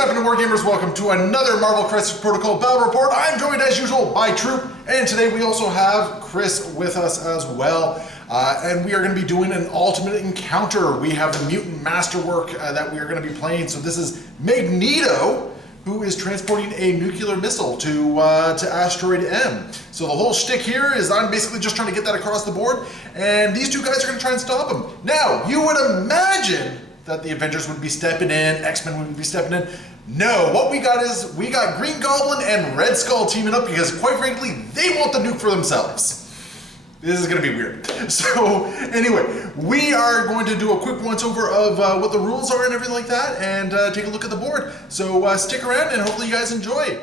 happening, Wargamers? Welcome to another Marvel Crisis Protocol Battle Report. I'm joined as usual by Troop, and today we also have Chris with us as well. And we are going to be doing an ultimate encounter. We have the Mutant Masterwork that we are going to be playing. So this is Magneto, who is transporting a nuclear missile to Asteroid M. So the whole shtick here is I'm basically just trying to get that across the board, and these two guys are going to try and stop him. Now, you would imagine that the Avengers would be stepping in, X-Men would be stepping in. No, what we got is we got Green Goblin and Red Skull teaming up because, quite frankly, they want the nuke for themselves. This is going to be weird. So, anyway, we are going to do a quick once-over of what the rules are and everything like that, and take a look at the board. So, stick around, and hopefully you guys enjoy.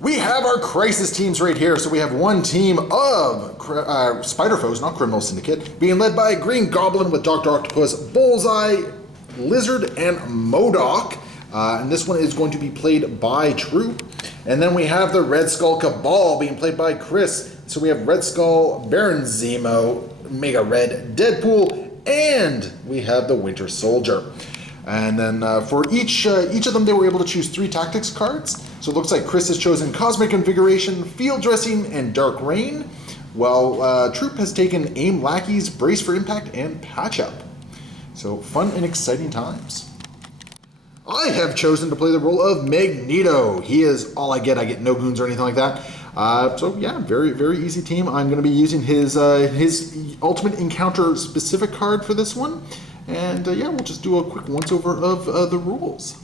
We have our crisis teams right here. So we have one team of Spider Foes, not Criminal Syndicate, being led by Green Goblin with Dr. Octopus, Bullseye, Lizard, and Modoc. And this one is going to be played by Troop. And then we have the Red Skull Cabal being played by Chris. So we have Red Skull, Baron Zemo, Mega Red, Deadpool, and we have the Winter Soldier. And then for each of them, they were able to choose 3 tactics cards. So it looks like Chris has chosen Cosmic Invigoration, Field Dressing, and Dark Rain, while Troop has taken Aim Lackeys, Brace for Impact, and Patch Up. So fun and exciting times. I have chosen to play the role of Magneto. He is all I get no goons or anything like that. So yeah, very, very easy team. I'm going to be using his Ultimate Encounter specific card for this one. And yeah, we'll just do a quick once-over of the rules.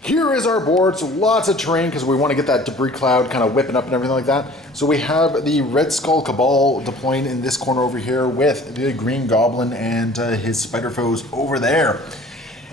Here is our board, so lots of terrain because we want to get that debris cloud kind of whipping up and everything like that. So we have the Red Skull Cabal deploying in this corner over here with the Green Goblin and his Spider Foes over there.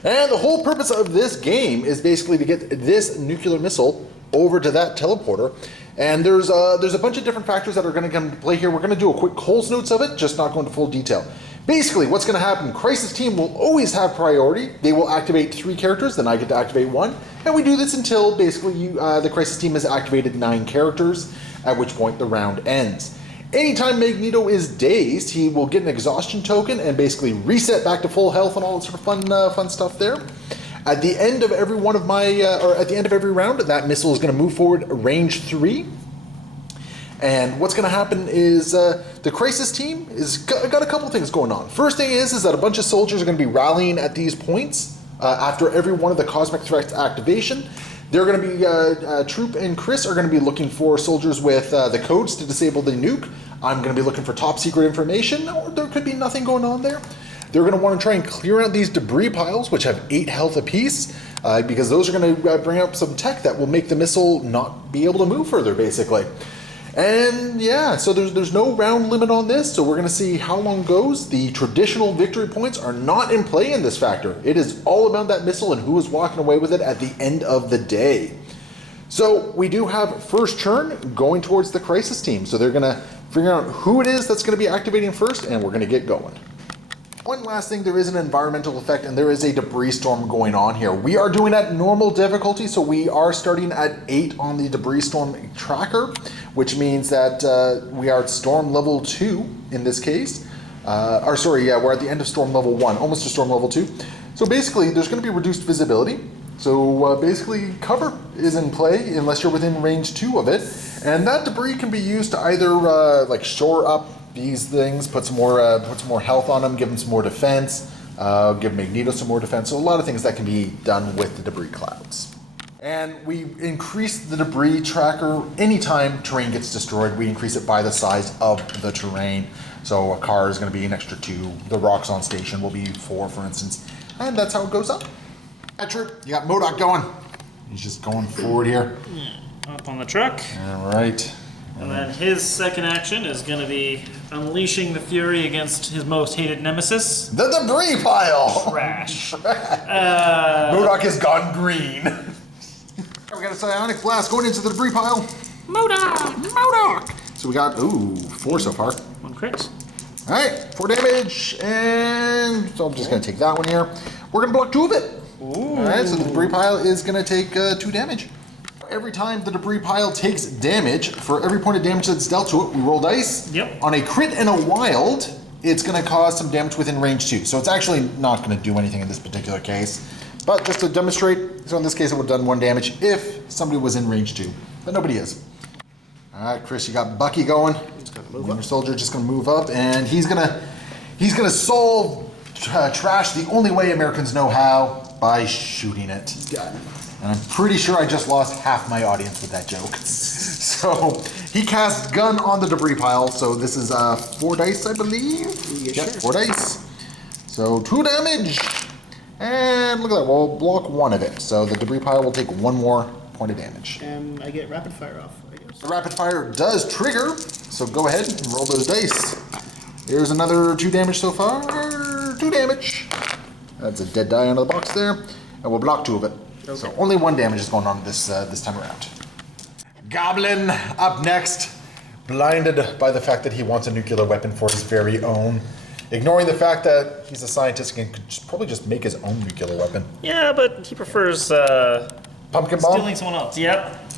And the whole purpose of this game is basically to get this nuclear missile over to that teleporter. And there's a bunch of different factors that are going to come into play here. We're going to do a quick Coles Notes of it, just not go into full detail. Basically, what's going to happen, Crisis Team will always have priority. They will activate 3 characters, then I get to activate 1. And we do this until basically the Crisis Team has activated 9 characters, at which point the round ends. Anytime Magneto is dazed, he will get an exhaustion token and basically reset back to full health and all that sort of fun stuff there. At the end of every one of my, or at the end of every round, that missile is going to move forward range 3. And what's going to happen is the Crisis Team is got a couple things going on. First thing is that a bunch of soldiers are going to be rallying at these points after every one of the Cosmic Threats activation. They're going to be, Troop and Chris are going to be looking for soldiers with the codes to disable the nuke. I'm going to be looking for top secret information, or there could be nothing going on there. They're going to want to try and clear out these debris piles, which have 8 health apiece, because those are going to bring up some tech that will make the missile not be able to move further, basically. And yeah, so there's no round limit on this, so we're going to see how long it goes. The traditional victory points are not in play in this factor. It is all about that missile and who is walking away with it at the end of the day. So we do have first turn going towards the Crisis Team, so they're going to figure out who it is that's going to be activating first, and we're going to get going. One last thing, there is an environmental effect and there is a debris storm going on here. We are doing at normal difficulty, so we are starting at 8 on the debris storm tracker, which means that we are at storm level 2 in this case. We're at the end of storm level 1, almost to storm level 2. So basically, there's going to be reduced visibility. So basically, cover is in play unless you're within range 2 of it. And that debris can be used to either like shore up these things, put some more health on them, give them some more defense, give Magneto some more defense. So a lot of things that can be done with the debris clouds. And we increase the debris tracker anytime terrain gets destroyed. We increase it by the size of the terrain. So a car is going to be an extra 2. The rocks on station will be 4, for instance. And that's how it goes up. Troop, you got Modoc going. He's just going forward here. Up on the truck. All right. And then his second action is going to be unleashing the fury against his most hated nemesis. The debris pile! Trash. Modoc has gone green. We got a psionic blast going into the debris pile. Modoc! So we got, 4 so far. 1 crit. All right, 4 damage, and so I'm just going to take that one here. We're going to block 2 of it. Ooh. All right, so the debris pile is going to take 2 damage. Every time the debris pile takes damage, for every point of damage that's dealt to it, we roll dice. Yep. On a crit and a wild, it's going to cause some damage within range 2. So it's actually not going to do anything in this particular case. But just to demonstrate, so in this case it would have done 1 damage if somebody was in range 2. But nobody is. Alright, Chris, you got Bucky going. He's gonna move Winter up. Soldier just gonna move up, and he's gonna solve trash the only way Americans know how, by shooting it. Got it. And I'm pretty sure I just lost half my audience with that joke. So he casts gun on the debris pile. So this is 4 dice, I believe. Yeah, Yep, sure. 4 dice. So 2 damage. And look at that, we'll block 1 of it. So the debris pile will take 1 more point of damage. And I get rapid fire off, I guess. The rapid fire does trigger, so go ahead and roll those dice. Here's another 2 damage so far. 2 damage. That's a dead die under the box there. And we'll block 2 of it. Okay. So only 1 damage is going on this time around. Goblin up next. Blinded by the fact that he wants a nuclear weapon for his very own. Ignoring the fact that he's a scientist and could probably just make his own nuclear weapon. Yeah, but he prefers Pumpkin bomb? stealing someone else. Yep.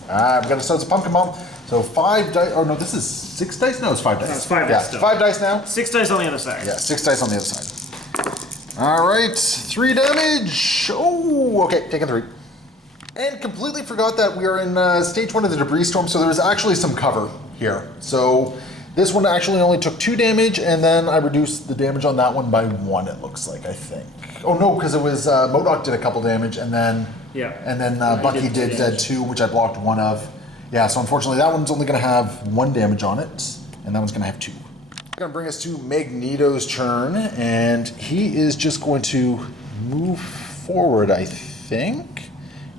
So it's a pumpkin bomb. So 5 dice. Oh no, this is 6 dice? No, it's 5 dice. No, it's 5 yeah, dice still. 5 dice now. 6 dice on the other side. Yeah, 6 dice on the other side. Alright, 3 damage. Oh, okay, taking 3. And completely forgot that we are in stage 1 of the debris storm, so there was actually some cover here. So this one actually only took 2 damage, and then I reduced the damage on that one by 1, it looks like, I think. Oh no, because it was Modoc did a couple damage, and then Bucky did did damage. 2, which I blocked 1 of. Yeah, so unfortunately that one's only going to have 1 damage on it, and that one's going to have 2. Going to bring us to Magneto's turn, and he is just going to move forward, I think.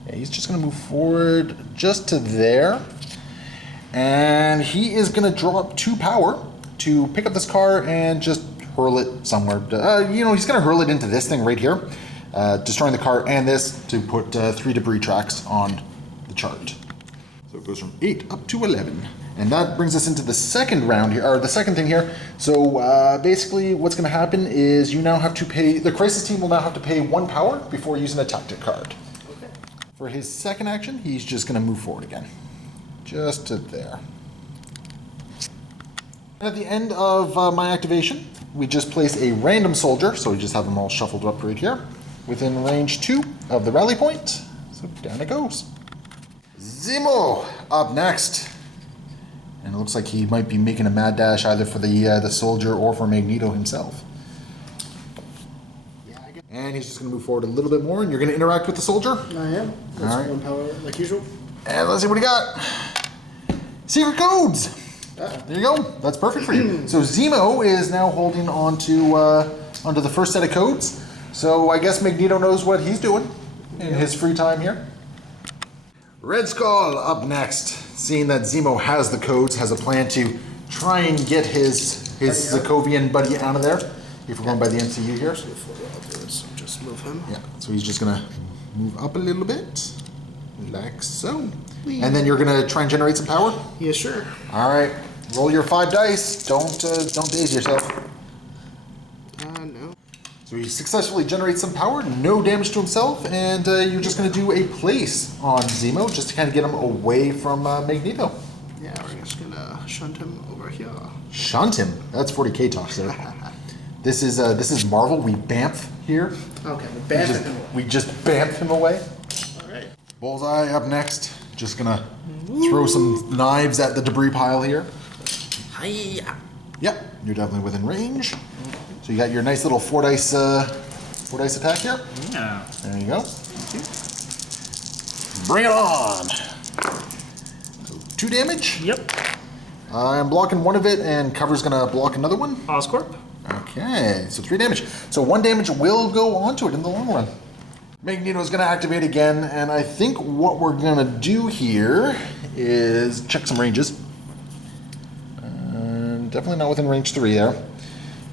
Yeah, he's just going to move forward just to there. And he is going to drop 2 power to pick up this car and just hurl it somewhere. He's going to hurl it into this thing right here, destroying the car and this to put 3 debris tracks on the chart. So it goes from 8 up to 11. And that brings us into the second round here, or the second thing here. So basically what's going to happen is you now have to pay, the Crisis team will now have to pay 1 power before using a tactic card. Okay. For his second action, he's just going to move forward again. Just to there. And at the end of my activation, we just place a random soldier, so we just have them all shuffled up right here, within range 2 of the rally point. So down it goes. Zemo up next. And it looks like he might be making a mad dash either for the soldier or for Magneto himself. Yeah, I guess. And he's just going to move forward a little bit more, and you're going to interact with the soldier. I am. That's All right. 1 power, like usual. And let's see what he got. Secret codes. Uh-oh. There you go. That's perfect for you. So Zemo is now holding on to onto the first set of codes. So I guess Magneto knows what he's doing in his free time here. Red Skull up next. Seeing that Zemo has the codes, has a plan to try and get his Sokovian buddy out of there. If we're going by the MCU here. So just move him. Yeah. So he's just gonna move up a little bit, like so. Whee. And then you're gonna try and generate some power. Yeah, sure. All right, roll your 5 dice. Don't daze yourself. No. So he successfully generates some power, no damage to himself, and you're just going to do a place on Zemo just to kind of get him away from Magneto. Yeah, we're just gonna shunt him over here. Shunt him. That's 40k talk, sir. This is Marvel. We bamf here. Okay, we're bamfing him. We just bamf him away. Alright. Bullseye up next. Just gonna throw some knives at the debris pile here. Hiya. Yep, you're definitely within range. So you got your nice little 4 dice attack here. Yeah. There you go. Bring it on. So 2 damage. Yep. I'm blocking 1 of it, and cover's gonna block another one. Oscorp. Okay, so 3 damage. So 1 damage will go onto it in the long run. Magneto's gonna activate again, and I think what we're gonna do here is check some ranges. Definitely not within range 3 there.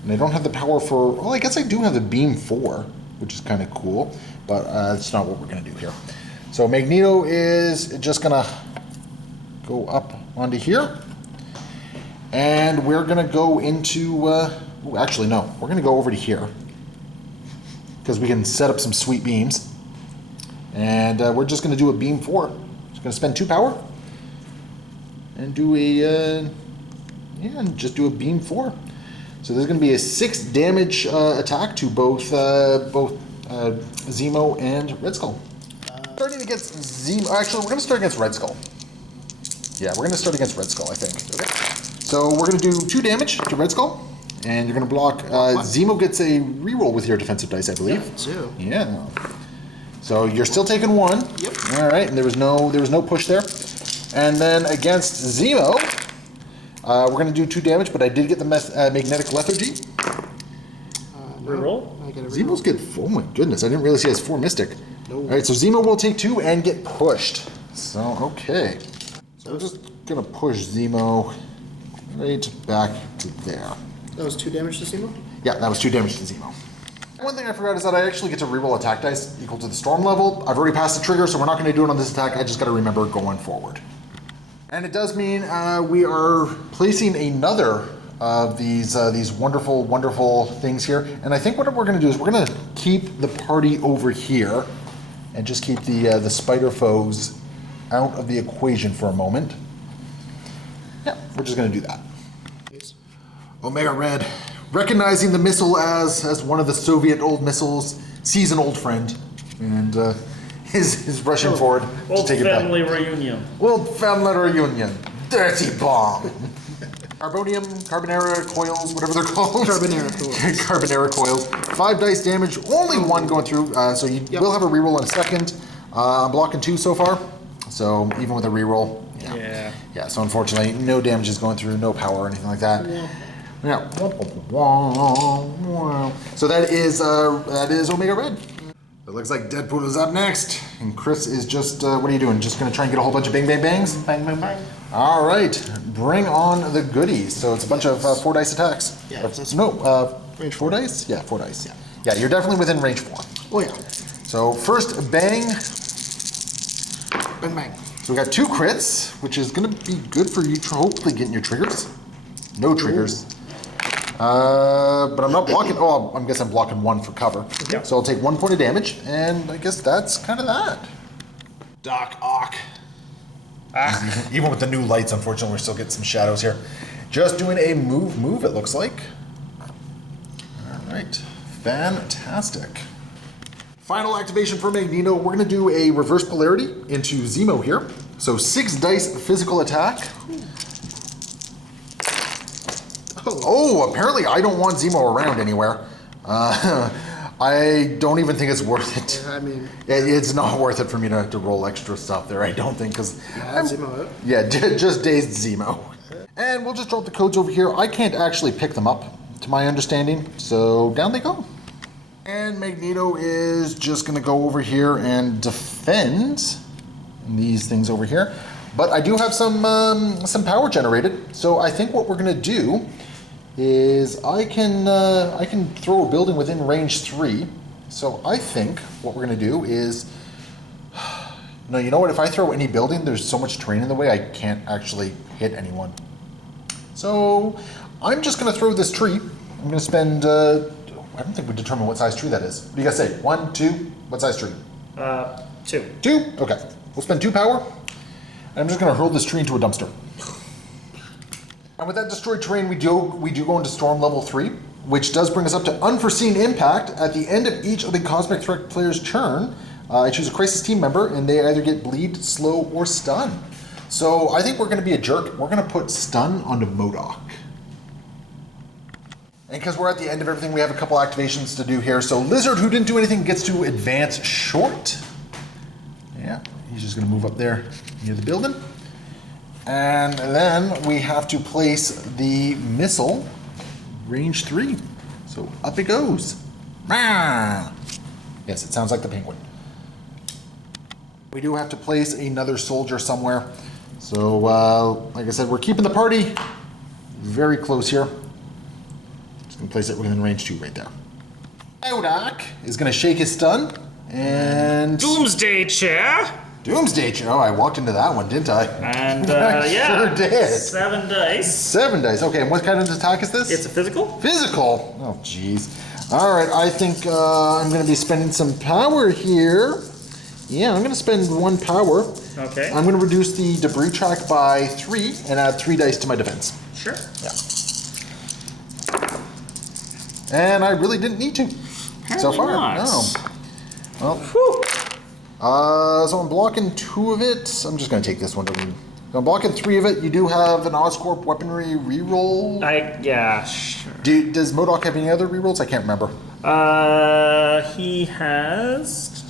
And I don't have the power for, well, I guess I do have the beam 4, which is kind of cool, but that's not what we're gonna do here. So Magneto is just gonna go up onto here, and we're gonna go into, actually no, we're gonna go over to here, because we can set up some sweet beams. And we're just gonna do a beam 4. Just gonna spend 2 power, and do a, and just do a beam 4. So there's going to be a 6 damage attack to both Zemo and Red Skull. Starting against Zemo. Actually, we're going to start against Red Skull. Yeah, we're going to start against Red Skull, I think. Okay. So we're going to do 2 damage to Red Skull, and you're going to block. Zemo gets a reroll with your defensive dice, I believe. Yeah, 2. Yeah. So you're still taking 1. Yep. All right, and there was no push there. And then against Zemo, we're going to do 2 damage, but I did get the magnetic lethargy. Reroll. I get a Zemo's get. Oh my goodness! I didn't realize he has 4 mystic. No. All right, so Zemo will take 2 and get pushed. So okay, so we're just gonna push Zemo right back to there. That was 2 damage to Zemo? Yeah, that was 2 damage to Zemo. One thing I forgot is that I actually get to reroll attack dice equal to the storm level. I've already passed the trigger, so we're not going to do it on this attack. I just got to remember going forward. And it does mean we are placing another of these wonderful, wonderful things here. And I think what we're going to do is we're going to keep the party over here and just keep the spider foes out of the equation for a moment. Yeah, we're just going to do that. Omega Red, recognizing the missile as one of the Soviet old missiles, sees an old friend and is rushing forward to take it back. Old family reunion. Old family reunion. Dirty bomb. Carbonium, Carbonara coils, whatever they're called. Carbonara coils. Carbonara coils. 5 dice damage, only 1 going through, so you will have a reroll in a second. I'm blocking 2 so far, so even with a reroll, yeah. So unfortunately, no damage is going through, no power or anything like that. Yeah. So that is Omega Red. It looks like Deadpool is up next, and Chris is just what are you doing? Just gonna try and get a whole bunch of bang bang bangs? Bang, bang, bang. All right, bring on the goodies. So it's a bunch of 4 dice attacks. Yeah. Range 4 dice. Yeah, 4 dice. Yeah, you're definitely within range 4. Oh, yeah. So first bang. Bang, bang. So we got 2 crits, which is gonna be good for you. Hopefully getting your triggers. No triggers. But I'm not blocking. Oh, I guess I'm blocking 1 for cover. Yep. So I'll take 1 point of damage, and I guess that's kind of that. Doc Ock. Even with the new lights, unfortunately, we're still getting some shadows here. Just doing a move, it looks like. All right. Fantastic. Final activation for Magneto. We're going to do a reverse polarity into Zemo here. So 6 dice physical attack. Oh, apparently I don't want Zemo around anywhere. I don't even think it's worth it. Yeah, I mean... It's not worth it for me to roll extra stuff there, I don't think, because... Zemo out. Yeah, just dazed Zemo. And we'll just drop the codes over here. I can't actually pick them up, to my understanding, so down they go. And Magneto is just going to go over here and defend these things over here. But I do have some power generated, so I think what we're going to do is I can throw a building within range 3. So I think what we're going to do is, no, you know what? If I throw any building, there's so much terrain in the way I can't actually hit anyone. So I'm just going to throw this tree. I'm going to spend. I don't think we determined what size tree that is. What do you guys say? 1, 2. What size tree? 2. 2. Okay. We'll spend 2 power. And I'm just going to hurl this tree into a dumpster. And with that destroyed terrain, we do go into storm level 3, which does bring us up to unforeseen impact. At the end of each of the Cosmic Threat player's turn, I choose a crisis team member, and they either get bleed, slow, or stun. So I think we're going to be a jerk. We're going to put stun onto Modoc. And because we're at the end of everything, we have a couple activations to do here. So Lizard, who didn't do anything, gets to advance short. Yeah, he's just going to move up there near the building. And then we have to place the missile, range 3. So up it goes. Yes, it sounds like the penguin. We do have to place another soldier somewhere. So, like I said, we're keeping the party very close here. Just gonna place it within range 2 right there. Modoc is gonna shake his stun and... Doomsday chair. Doomsday chair. Oh, I walked into that one, didn't I? And I yeah, sure did. 7 dice. 7 dice. Okay, and what kind of attack is this? It's a physical. Physical. Oh, jeez. All right, I think I'm going to be spending some power here. Yeah, I'm going to spend 1 power. Okay. I'm going to reduce the debris track by 3 and add 3 dice to my defense. Sure. Yeah. And I really didn't need to. Apparently so far. not. No. Well, so I'm blocking 2 of it. I'm just going to take this one. I'm blocking 3 of it. You do have an Oscorp weaponry reroll. Yeah, sure. Does Modoc have any other rerolls? I can't remember. He has.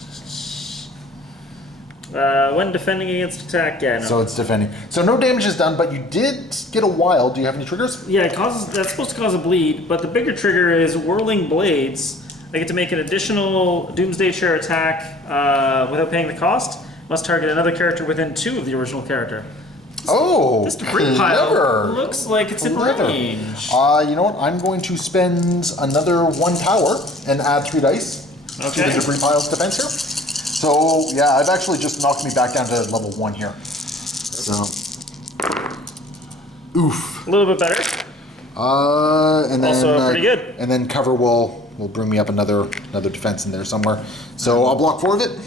When defending against attack, yeah, no. So it's defending. So no damage is done, but you did get a wild. Do you have any triggers? Yeah, that's supposed to cause a bleed, but the bigger trigger is Whirling Blades. I get to make an additional Doomsday Share attack without paying the cost. Must target another character within 2 of the original character. Oh, This debris pile looks like it's in range. You know what? I'm going to spend another 1 power and add 3 dice to the debris pile's defense here. So, yeah, I've actually just knocked me back down to level 1 here. So, oof. A little bit better. And then Also pretty good. And then cover will bring me up another defense in there somewhere. So I'll block 4 of it.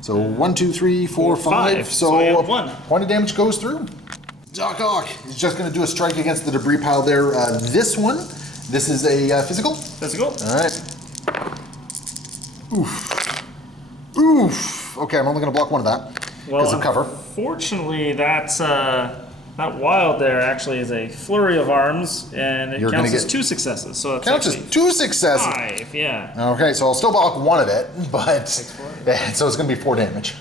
So 1, 2, 3, 4, 5. So I have 1 point of damage goes through. Doc Ock is just going to do a strike against the debris pile there. This is a physical. Physical. All right. Oof. Oof. Okay, I'm only going to block 1 of that because of cover. Fortunately, that wild there actually is a flurry of arms, and it counts as 2 successes. So it's counts as 2 successes. 5, yeah. Okay, so I'll still block 1 of it, but so it's going to be 4 damage.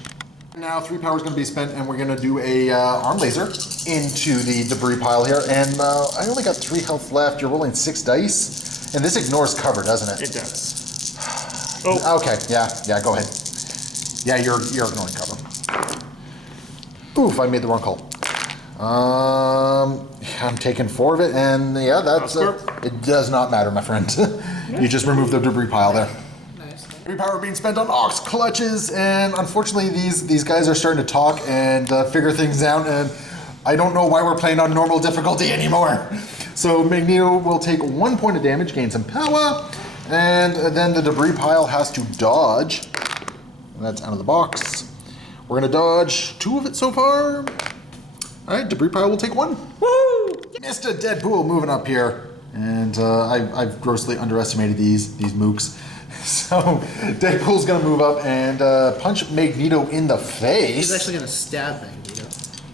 Now 3 power is going to be spent, and we're going to do a arm laser into the debris pile here. And I only got 3 health left. You're rolling 6 dice, and this ignores cover, doesn't it? It does. Oh. Okay. Yeah. Go ahead. Yeah, you're ignoring cover. Oof! I made the wrong call. I'm taking 4 of it, and yeah, that's it. Does not matter, my friend. You just remove the debris pile there. Nice. Debris power being spent on ox clutches, and unfortunately, these guys are starting to talk and figure things out, and I don't know why we're playing on normal difficulty anymore. So Magneto will take 1 point of damage, gain some power, and then the debris pile has to dodge. And that's out of the box. We're gonna dodge 2 of it so far. All right, debris pile will take 1. Woo! Mr. Deadpool moving up here. And I've grossly underestimated these mooks. So Deadpool's gonna move up and punch Magneto in the face. He's actually going to stab Magneto.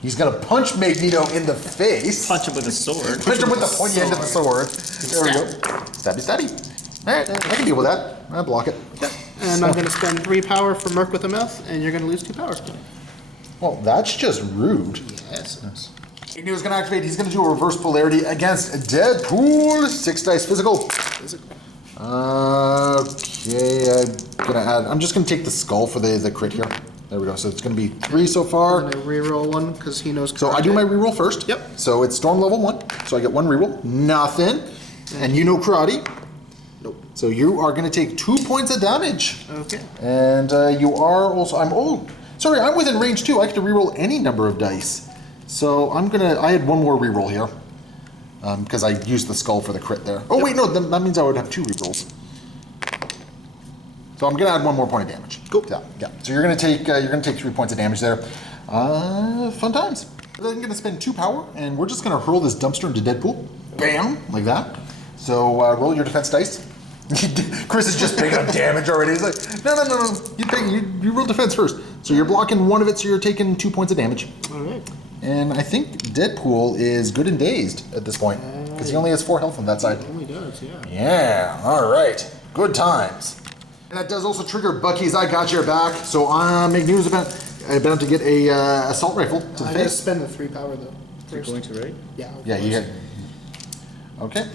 He's gonna punch Magneto in the face. Punch him with a sword. Punch him with the pointy end of the sword. There we go. Stabby. All right, I can deal with that. I'll block it. And I'm going to spend 3 power for Merc with a mouth, and you're going to lose 2 power. Well, that's just rude. Yes. Magneto's gonna activate. He's gonna do a reverse polarity against Deadpool. 6 dice physical. Okay, I'm just gonna take the skull for the crit here. There we go. So it's gonna be 3 so far. I'm going to reroll 1 because he knows. So I do my reroll first. Yep. So it's storm level 1. So I get 1 reroll. Nothing. And you know karate. Nope. So you are gonna take 2 points of damage. Okay. And you are also. Sorry, I'm within range too. I get to reroll any number of dice. So I had 1 more reroll here. Because I used the skull for the crit there. Oh wait, no, that means I would have 2 rerolls. So I'm gonna add 1 more point of damage. Cool. Yeah. So you're gonna take 3 points of damage there. Fun times. Then I'm gonna spend 2 power, and we're just gonna hurl this dumpster into Deadpool. Bam, like that. So roll your defense dice. Chris is just picking up damage already. He's like, no. You roll defense first. So you're blocking 1 of it, so you're taking 2 points of damage. All right. And I think Deadpool is good and dazed at this point, because he only has 4 health on that side. He only does, yeah. Yeah, all right. Good times. And that does also trigger Bucky's I Got Your Back. So Magneto's about to get a assault rifle to the I face. just spend the 3 power though. You're going to, right? Yeah. Yeah, you get. Okay.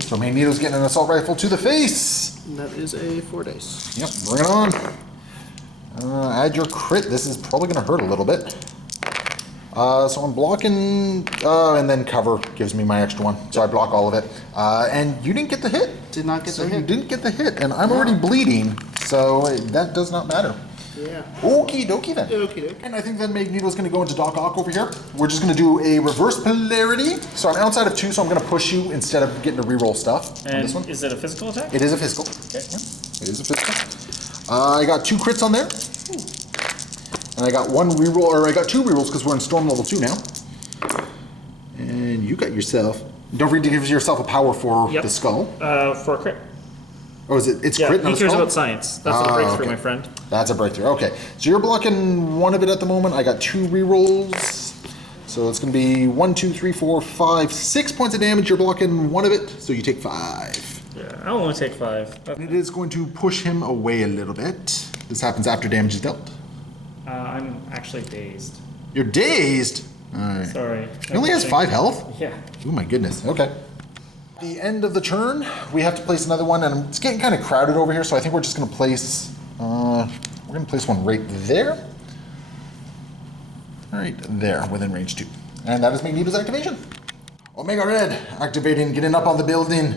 So Magneto's getting an assault rifle to the face. And that is a 4 dice. Yep, bring it on. Add your crit. This is probably going to hurt a little bit. So I'm blocking, and then cover gives me my extra 1. So I block all of it. And you didn't get the hit. Did not get the You hit. didn't get the hit, and I'm already bleeding, so that does not matter. Yeah. Okie dokie then. Okie dokie. And I think then Magneto's going to go into Doc Ock over here. We're just going to do a reverse polarity. So I'm outside of 2, so I'm going to push you instead of getting to reroll stuff on this one. Is it a physical attack? It is a physical. Okay. Yeah, it is a physical. I got 2 crits on there. And I got 1 reroll, or I got 2 rerolls because we're in storm level 2 now. And you got yourself. Don't forget to give yourself a power for the skull. For a crit. Oh, is it? It's Yeah, crit. he not a cares skull? about science. That's what a breakthrough, okay. my friend. That's a breakthrough. Okay, so you're blocking one of it at the moment. I got 2 rerolls. So it's going to be 1, 2, 3, 4, 5, 6 points of damage. You're blocking one of it, so you take 5. Yeah, I'll only take 5. And it is going to push him away a little bit. This happens after damage is dealt. I'm actually dazed. You're dazed? Alright. Sorry. He only has 5 health? Yeah. Oh my goodness. Okay. At the end of the turn, we have to place another one, and it's getting kind of crowded over here, so I think we're just going to place... we're going to place one right there. Right there, within range 2. And that is Magneto's activation. Omega Red, activating, getting up on the building.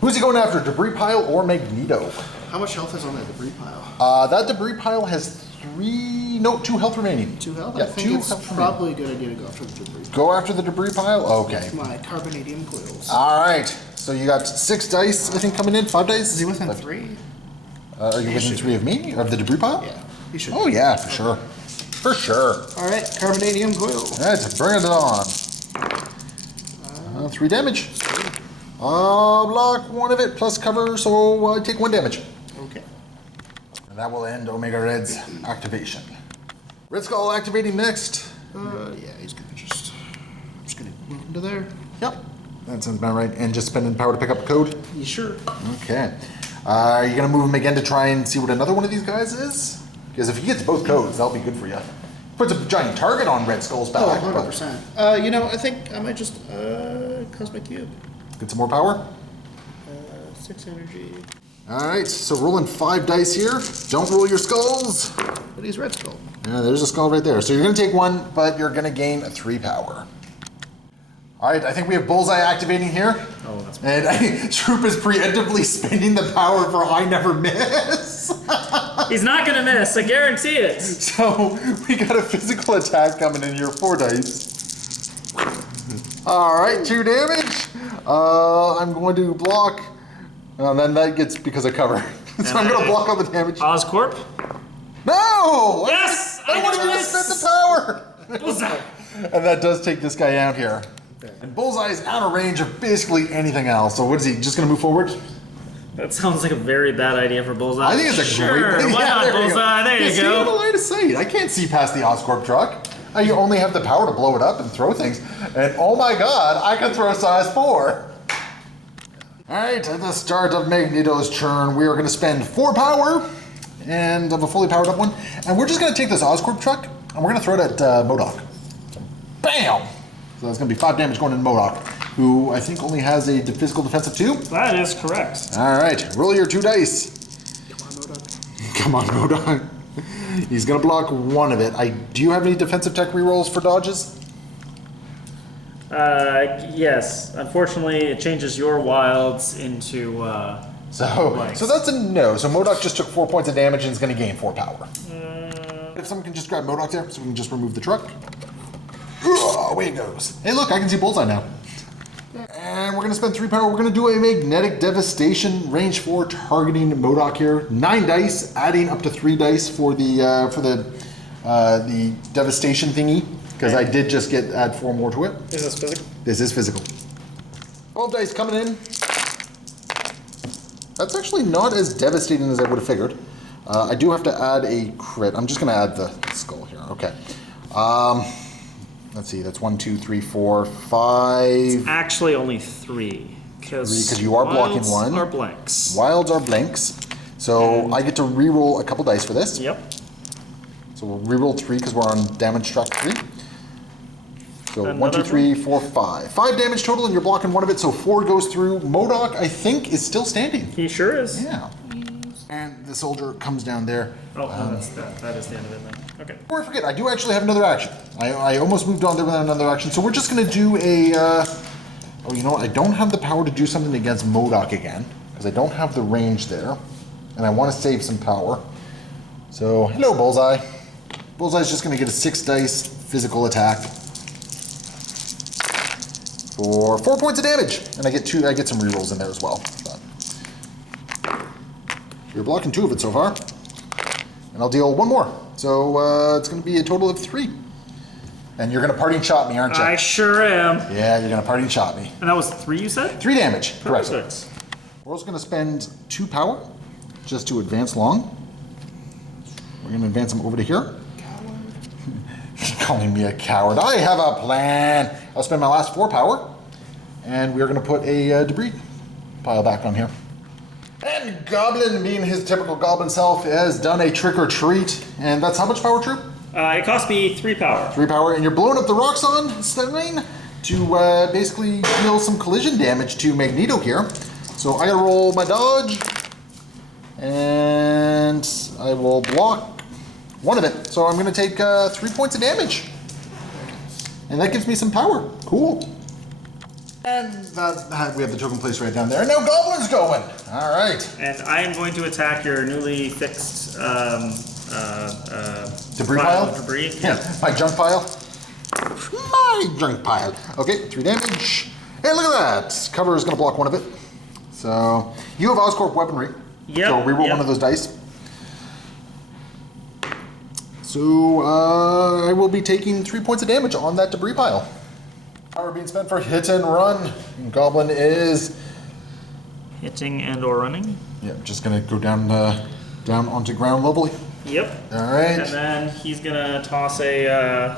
Who's he going after, debris pile or Magneto? How much health is on that debris pile? That debris pile has 2 health remaining. 2 health? Yeah, I think 2 it's health probably a good idea to go after the debris. Go after the debris pile? Okay. My carbonadium coils. Alright, so you got 6 dice, I think, coming in, 5 dice? Is he within 3? Are you within 3 of me? Of the debris pile? Yeah, he should. Oh yeah, for sure. For sure. Alright, carbonadium coil. Alright, bring it on. 3 damage. Block one of it plus cover, so I take 1 damage. Okay. And that will end Omega Red's activation. Red Skull activating next. Yeah, he's gonna just gonna move into there. Yep. That sounds about right. And just spending power to pick up a code. You sure? Okay. Are you gonna move him again to try and see what another one of these guys is? Because if he gets both codes, that'll be good for you. Puts a giant target on Red Skull's back. Oh, 100%. You know, I think I might just Cosmic Cube. Get some more power. 6 energy. Alright, so rolling 5 dice here. Don't roll your skulls. But he's Red Skull. Yeah, there's a skull right there. So you're gonna take 1, but you're gonna gain 3 power. Alright, I think we have Bullseye activating here. Oh, that's And Troop is preemptively spending the power for I never miss. He's not gonna miss, I guarantee it. So we got a physical attack coming in here, 4 dice. Alright, 2 damage. I'm going to block. And then that gets because of cover. So I'm going to block all the damage. Oscorp? No! Yes! I wanted you to spend the power! Bullseye! And that does take this guy out here. And Bullseye is out of range of basically anything else. So what is he, just going to move forward? That sounds like a very bad idea for Bullseye. I think it's a sure, great... Why not, there you go. Bullseye? There you See, you have a go. line of sight. I can't see past the Oscorp truck. You only have the power to blow it up and throw things. And oh my god, I can throw size 4. Alright, at the start of Magneto's turn, we are going to spend 4 power and of a fully powered up one. And we're just going to take this Oscorp truck and we're going to throw it at Modoc. Bam! So that's going to be 5 damage going into Modoc, who I think only has a physical defense of 2. That is correct. Alright, roll your 2 dice. Come on, Modoc. Come on, Modoc. He's going to block 1 of it. Do you have any defensive tech rerolls for dodges? Yes. Unfortunately, it changes your wilds into, So that's a no. So Modoc just took 4 points of damage and is going to gain 4 power. If someone can just grab Modoc there, so we can just remove the truck. Away it goes. Hey, look, I can see Bullseye now. And we're going to spend 3 power. We're going to do a Magnetic Devastation, range 4, targeting Modoc here. 9 dice, adding up to 3 dice for the Devastation thingy. Because I did just add 4 more to it. is this physical? This is physical. 12 dice coming in. That's actually not as devastating as I would have figured. I do have to add a crit. I'm just going to add the skull here. Okay. Let's see. That's 1, 2, 3, 4, 5. Actually, only 3. Because you are blocking 1. Are blanks. Wilds are blanks. So I get to re-roll a couple dice for this. Yep. So we'll re-roll 3 because we're on damage track 3. So Another 1, 2, 3, 4, 5. 5 damage total, and you're blocking 1 of it, so 4 goes through. Modoc, I think, is still standing. He sure is. Yeah. And the soldier comes down there. Oh, no, that's that. That is the end of it then. Okay. Before I forget, I do actually have another action. I almost moved on there without another action, so we're just going to do a... oh, you know what? I don't have the power to do something against Modoc again, because I don't have the range there, and I want to save some power. So, hello, Bullseye. Bullseye's just going to get a 6 dice physical attack for 4 points of damage, and I get some rerolls in there as well. But you're blocking 2 of it so far, and I'll deal 1 more. So it's going to be a total of 3. And you're going to party and shot me, aren't you? I sure am. Yeah, you're going to party and shot me. And that was 3, you said? 3 damage. Correct. Perfect. We're also going to spend 2 power just to advance long. We're going to advance him over to here. Calling me a coward. I have a plan. I'll spend my last 4 power, and we're going to put a debris pile back on here. And Goblin, being his typical Goblin self, has done a trick or treat. And that's how much power, Troop? It cost me 3 power. 3 power, and you're blowing up the rocks on Stein to basically deal some collision damage to Magneto here. So I gotta roll my dodge, and I will block 1 of it. So I'm gonna take 3 points of damage. And that gives me some power. Cool. And we have the token placed right down there. And now Goblin's going. All right. And I am going to attack your newly fixed debris pile? Debris. Yeah, my junk pile. My junk pile. Okay, 3 damage. Hey, look at that. Cover is going to block 1 of it. So you have Oscorp weaponry. Yep. So reroll 1 of those dice. So I will be taking 3 points of damage on that debris pile. Power being spent for hit and run. And Goblin is hitting and or running. Yeah, just gonna go down down onto ground level. Yep. All right. And then he's gonna toss a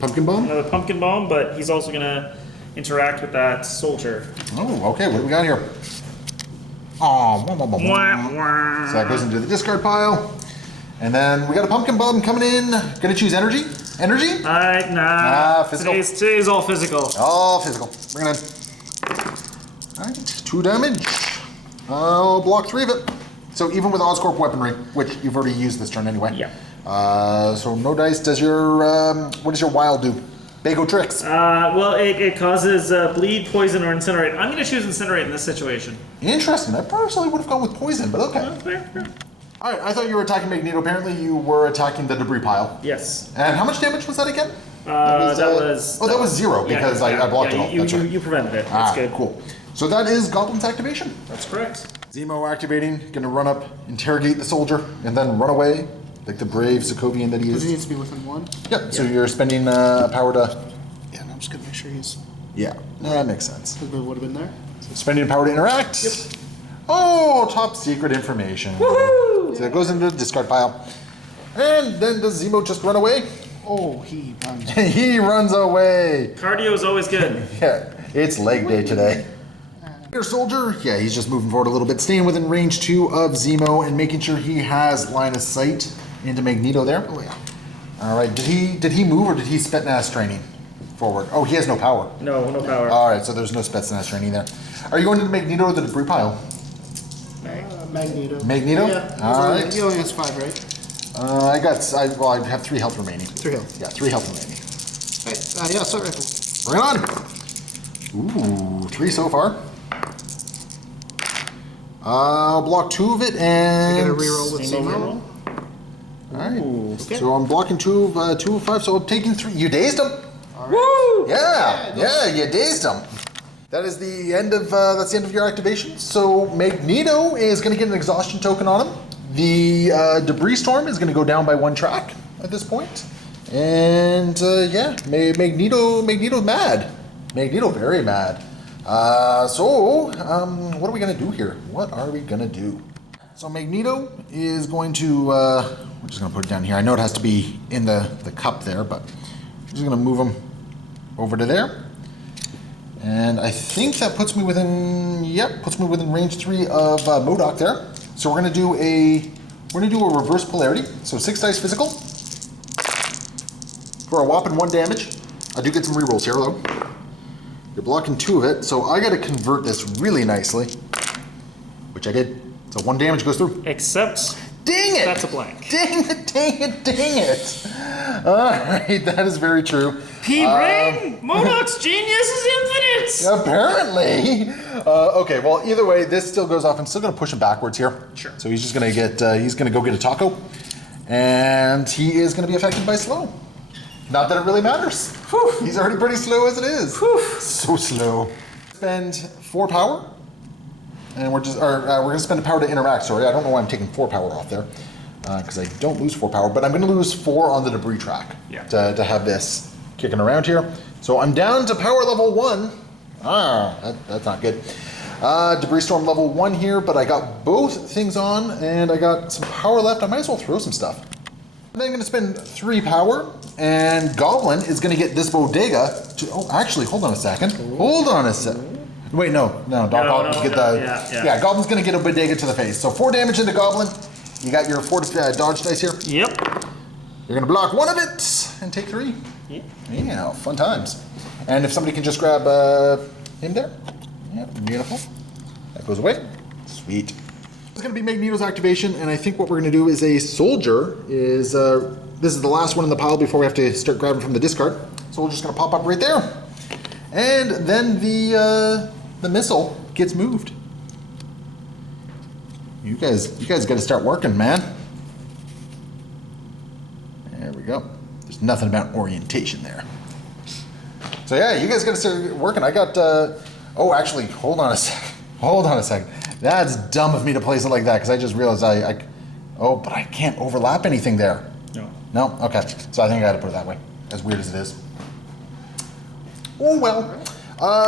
pumpkin bomb. another pumpkin bomb, but he's also gonna interact with that soldier. Oh, okay. What do we got here? Oh, so that goes into the discard pile. And then we got a pumpkin bomb coming in. Gonna choose energy. Energy? Nah. Physical. Today's all physical. All physical. Bring it in. All right, 2 damage. I'll block 3 of it. So even with Oscorp weaponry, which you've already used this turn anyway. Yeah. So no dice. Does your what does your wild do? Bago tricks. Well, it causes bleed, poison, or incinerate. I'm gonna choose incinerate in this situation. Interesting. I personally would have gone with poison, but okay. Fair. All right, I thought you were attacking Magneto. Apparently, you were attacking the debris pile. Yes. And how much damage was that again? That was 0 because I blocked it all. That's right. You prevented it. That's good. Cool. So that is Goblin's activation. That's correct. Zemo activating, gonna run up, interrogate the soldier, and then run away, like the brave Sokovian that he Does he is. needs to be within 1? Yep, so you're spending power to... Yeah, and I'm just gonna make sure he's. Yeah, that makes sense. Because would have been there. So spending power to interact. Yep. Oh, top secret information. Woohoo! So it goes into the discard pile. And then does Zemo just run away? Oh, he runs. He runs away. Cardio is always good. Yeah, it's leg day today. Your soldier, yeah, he's just moving forward a little bit, staying within range 2 of Zemo and making sure he has line of sight into Magneto there. Oh yeah. All right, did he move or did he Spetsnaz training forward? Oh, he has no power. No power. All right, so there's no Spetsnaz training there. Are you going to the Magneto or the debris pile? Magneto. Magneto? Yeah. All right. He only has 5, right? I have 3 health remaining. 3 health. Yeah, 3 health remaining. Hey, yeah, assault rifle. Bring it on. Ooh, 3 so far. I'll block 2 of it and... I get a reroll with Single Zemo. All right. Okay. So I'm blocking 2 of 5, so I'm taking 3. You dazed him? Woo! Yeah, you dazed him. That is the end of that's the end of your activation. So Magneto is going to get an exhaustion token on him. The debris storm is going to go down by 1 track at this point. And yeah, Magneto's mad. Magneto very mad. What are we going to do here? What are we going to do? So Magneto is going to, we're just going to put it down here. I know it has to be in the cup there, but I'm just going to move him over to there. And I think that puts me within, puts me within range 3 of Modoc there. So we're going to do a reverse polarity. So 6 dice physical for a whopping 1 damage. I do get some rerolls here though. You're blocking 2 of it, so I got to convert this really nicely, which I did. So 1 damage goes through. Except Dang it! that's a blank. Dang it! All right, that is very true. P-Brain? Modoc's genius is infinite! Apparently. Okay, well, either way, this still goes off. I'm still going to push him backwards here. Sure. So he's just going to get, he's going to go get a taco. And he is going to be affected by slow. Not that it really matters. Whew. He's already pretty slow as it is. Whew. So slow. Spend 4 power. And we're going to spend a power to interact. Sorry, I don't know why I'm taking 4 power off there. Because I don't lose 4 power. But I'm going to lose 4 on the debris track. Yeah. To have this kicking around here. So I'm down to power level 1. That's not good. Debris Storm level 1 here, but I got both things on, and I got some power left. I might as well throw some stuff. And then I'm going to spend 3 power, and Goblin is going to get this Bodega to... Oh, actually, hold on a second. Hold on a sec. Wait, no. Goblin's get the... Yeah, Goblin's going to get a Bodega to the face. So 4 damage into Goblin. You got your 4 dodge dice here. Yep. You're going to block 1 of it and take 3. Yep. Yeah, fun times. And if somebody can just grab him there. Yeah, beautiful. That goes away. Sweet. It's going to be Magneto's activation, and I think what we're going to do is a soldier is... this is the last one in the pile before we have to start grabbing from the discard. Soldier's going to pop up right there. And then the missile gets moved. You guys got to start working, man. There we go. There's nothing about orientation there. So yeah, you guys got to start working. I got... oh, actually, hold on a second. Hold on a second. That's dumb of me to place it like that, because I just realized oh, but I can't overlap anything there. No. No? Okay. So I think I got to put it that way, as weird as it is. Oh, well.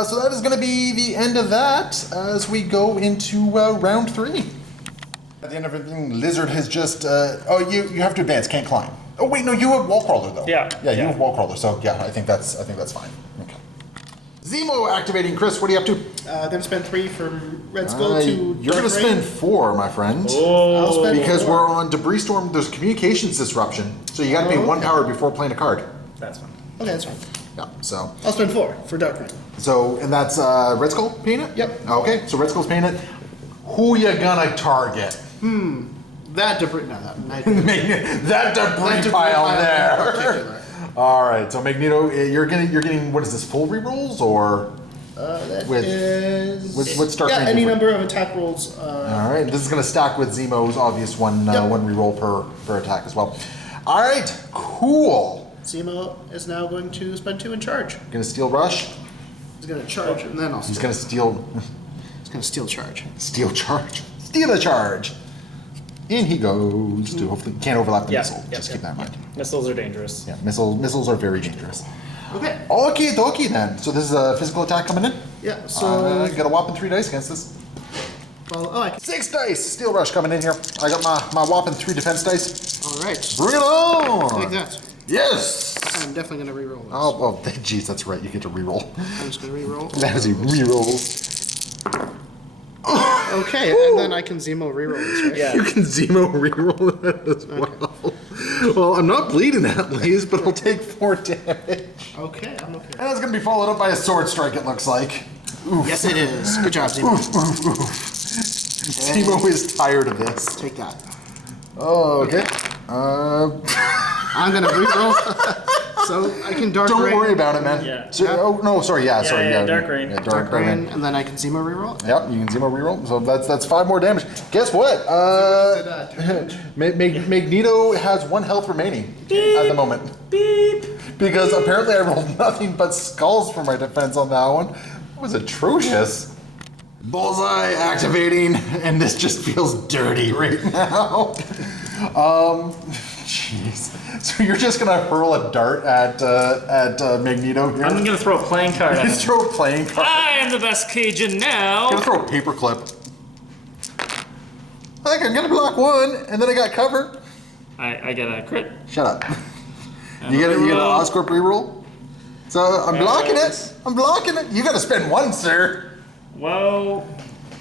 So that is going to be the end of that as we go into round 3. At the end of everything, Lizard has just... oh, you have to advance, can't climb. Oh, wait, no, you have Wall Crawler, though. Yeah. Yeah, you have Wall Crawler, so yeah, I think that's fine. Okay. Zemo activating. Chris, what are you up to? I'm going to spend 3 from Red Skull to You're going to spend 4, my friend. I'll spend Because 4. we're on Debris Storm, there's communications disruption, so you got to pay 1 power before playing a card. That's fine. Okay, that's fine. Yeah, so... I'll spend 4 for Dark Rain. So, and that's Red Skull paying it? Yep. Okay, so Red Skull's paying it. Who you gonna target? That debris... No, that debris pile there. All right, so Magneto, you're getting what is this, full rerolls or with Stark? Yeah, any number of attack rolls. All right, this is gonna stack with Zemo's obvious one reroll per attack as well. All right, cool. Zemo is now going to spend 2 and charge. Gonna steal rush. He's going to charge and then I'll He's gonna steal. He's going to steal charge. Steal charge. Steal a charge. In he goes to hopefully can't overlap the missile. Just keep that in mind. Missiles are dangerous. Yeah, missiles are very dangerous. Okay. Okie dokie then. So this is a physical attack coming in. Yeah. So you got a whopping 3 dice against this. Well, I can... 6 dice. Steel rush coming in here. I got my whopping 3 defense dice. All right. Bring it on. Take that. Yes. I'm definitely going to reroll this. Oh, geez, that's right. You get to reroll. I'm just going to reroll. That is a reroll. Okay, and then I can Zemo reroll this, right? Yeah. You can Zemo reroll that as well. Well, I'm not bleeding at least, but I'll take 4 damage. Okay, I'm okay. And that's going to be followed up by a sword strike, it looks like. Oof. Yes, it is. Good job, Zemo. Oof, oof, oof. Zemo is tired of this. Take that. Oh, okay. I'm going to reroll. So I can Dark Rain. Don't worry about it, man. Yeah. So, oh, no, sorry, Yeah, Dark Rain. Yeah, Dark Rain, and then I can Zemo reroll. Yep, you can Zemo reroll. So that's 5 more damage. Guess what? Magneto has 1 health remaining at the moment. Beep. Because apparently I rolled nothing but skulls for my defense on that one. It was atrocious. Bullseye activating, and this just feels dirty right now. Jeez. So you're just gonna hurl a dart at Magneto here? I'm gonna throw a playing card at him. Just throw a playing card. I am the best Cajun now. I'm gonna throw a paperclip. I think I'm gonna block 1, and then I got cover. I get a crit. Shut up. You get an Oscorp reroll? So I'm blocking it. I'm blocking it. You gotta spend 1, sir. Well,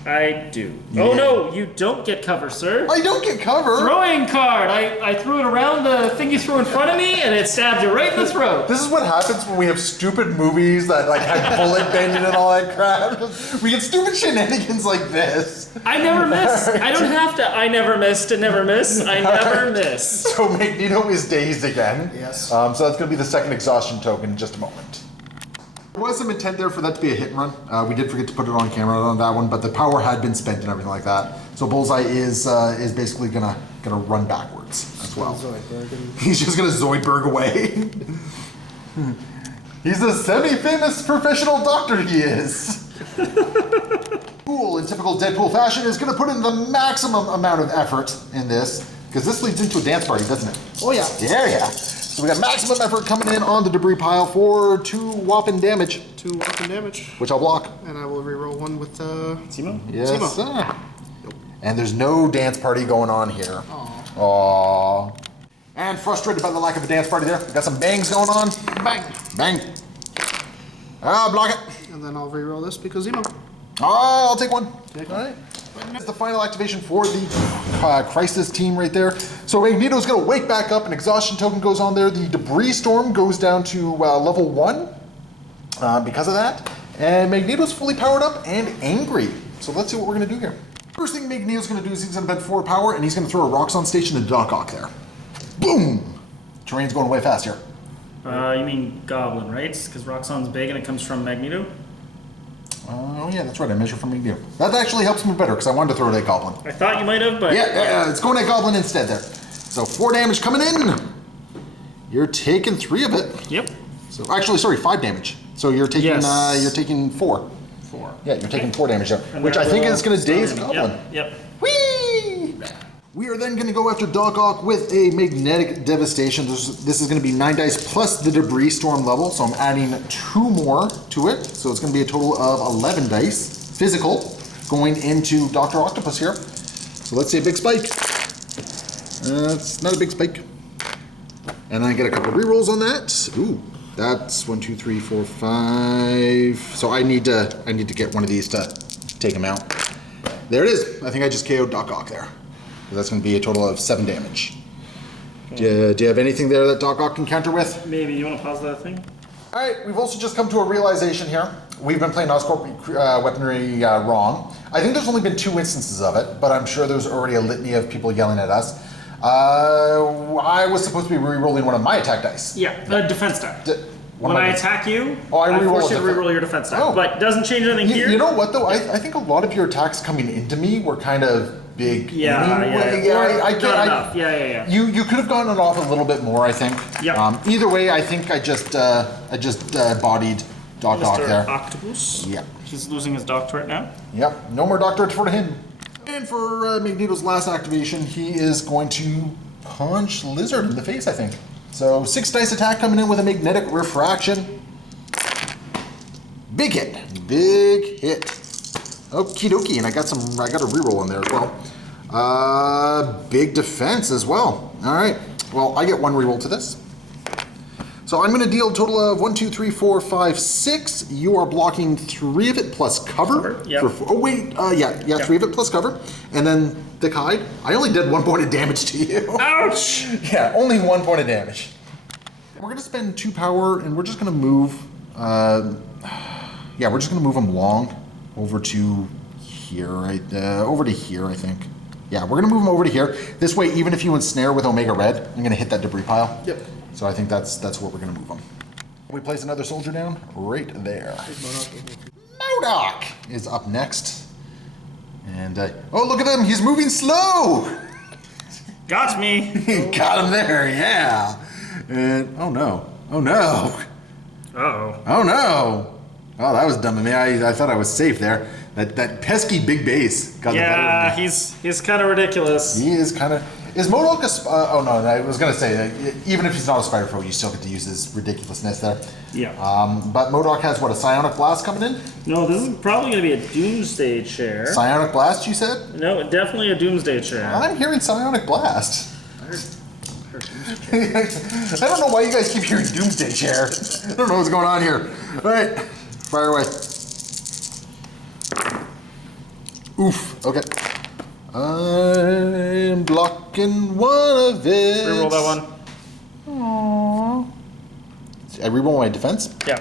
I do. Oh no, you don't get cover, sir. I don't get cover. Throwing card. I threw it around the thing you threw in front of me, and it stabbed you right in the throat. This is what happens when we have stupid movies that like have bullet bending and all that crap. We get stupid shenanigans like this. I never miss. I don't have to. I never miss to never miss. I never miss. So Magneto is dazed again. Yes. So that's going to be the second exhaustion token in just a moment. There was some intent there for that to be a hit and run. We did forget to put it on camera on that one, but the power had been spent and everything like that. So Bullseye is basically gonna run backwards as well. He's just gonna Zoidberg away. He's a semi-famous professional doctor. He is. Cool, in typical Deadpool fashion, is gonna put in the maximum amount of effort in this because this leads into a dance party, doesn't it? Oh yeah. Yeah. So we got maximum effort coming in on the debris pile for 2 whopping damage, 2 weapon damage. which I'll block. And I will reroll 1 with Simo? Yes, Simo. sir. And there's no dance party going on here. Aww. And frustrated by the lack of a dance party there. We got some bangs going on. bang. Bang. Ah, block it. And then I'll reroll this because Zemo. Oh, I'll take one. Take All one. right. That's the final activation for the Crisis team right there. So Magneto's going to wake back up. An exhaustion token goes on there. The debris storm goes down to level 1 because of that. And Magneto's fully powered up and angry. So let's see what we're going to do here. First thing Magneto's going to do is he's going to bend 4 power and he's going to throw a Roxxon station into Doc Ock there. Boom! Terrain's going way fast here. You mean Goblin, right? Because Roxxon's big and it comes from Magneto? Oh yeah, that's right. I measure from Magneto. That actually helps me better because I wanted to throw it at Goblin. I thought you might have, but... Yeah, it's going at Goblin instead there. So 4 damage coming in. You're taking 3 of it. Yep. So actually, sorry, 5 damage. So you're taking you're taking 4. 4. Yeah, you're taking 4 damage there, And which that I think will is going to daze stun. Goblin. Yep. Whee! We are then going to go after Doc Ock with a magnetic devastation. This is going to be 9 dice plus the debris storm level, so I'm adding 2 more to it. So it's going to be a total of 11 dice physical going into Dr. Octopus here. So let's see a big spike. It's not a big spike. And I get a couple of rerolls on that. Ooh, that's 1, 2, 3, 4, 5. So I need to get one of these to take him out. There it is. I think I just KO'd Doc Ock there. That's going to be a total of 7 damage. Do you have anything there that Doc Ock can counter with? Maybe. You want to pause that thing? All right, we've also just come to a realization here. We've been playing Oscorp weaponry wrong. I think there's only been 2 instances of it, but I'm sure there's already a litany of people yelling at us. I was supposed to be re-rolling one of my attack dice. Yeah, defense die. One When of I my- attack you, Oh, I I re-roll force you a to defen- reroll your defense die. Oh. But doesn't change anything here. You know what though? I think a lot of your attacks coming into me were kind of big. Yeah, anyway. Or I not get. enough. Yeah. You could have gotten it off a little bit more, I think. Yeah. Either way, I think I just bodied Doc Ock Mr. there. Octopus. Yeah. He's losing his doctorate now. Yep. No more doctorate for him. And for Magneto's last activation, he is going to punch Lizard in the face, I think. So 6 dice attack coming in with a magnetic refraction. Big hit. Big hit. Okie dokie, and I got a reroll in there as well. Big defense as well. All right. Well, I get 1 reroll to this. So I'm going to deal a total of 1, 2, 3, 4, 5, 6. You are blocking 3 of it plus cover. Yep. Oh wait, 3 of it plus cover, and then thick hide. I only did 1 point of damage to you. Ouch! Yeah, only 1 point of damage. We're going to spend 2 power, and we're just going to move. We're just going to move him long over to here, right? Over to here, I think. Yeah, we're going to move him over to here. This way, even if you ensnare with Omega Red, I'm going to hit that debris pile. Yep. So I think that's where we're going to move him. We place another soldier down right there. Modoc is up next. And, oh, look at him. He's moving slow. Got me. Got him there, yeah. And, oh, no. Oh, no. Uh-oh. Oh, no. Oh, that was dumb of me. I thought I was safe there. That pesky big base got the better Yeah, of me. he's kind of ridiculous. He is kind of... Is Modoc a... oh, no, I was going to say, even if he's not a Spider Pro, you still get to use his ridiculousness there. Yeah. But Modoc has, what, a Psionic Blast coming in? No, this is probably going to be a Doomsday chair. Psionic Blast, you said? No, definitely a Doomsday chair. I'm hearing Psionic Blast. I don't know why you guys keep hearing Doomsday Chair. I don't know what's going on here. All right, fire away. Oof, okay. I'm blocking one of it. Reroll that one. Aww. I reroll my defense? Yeah.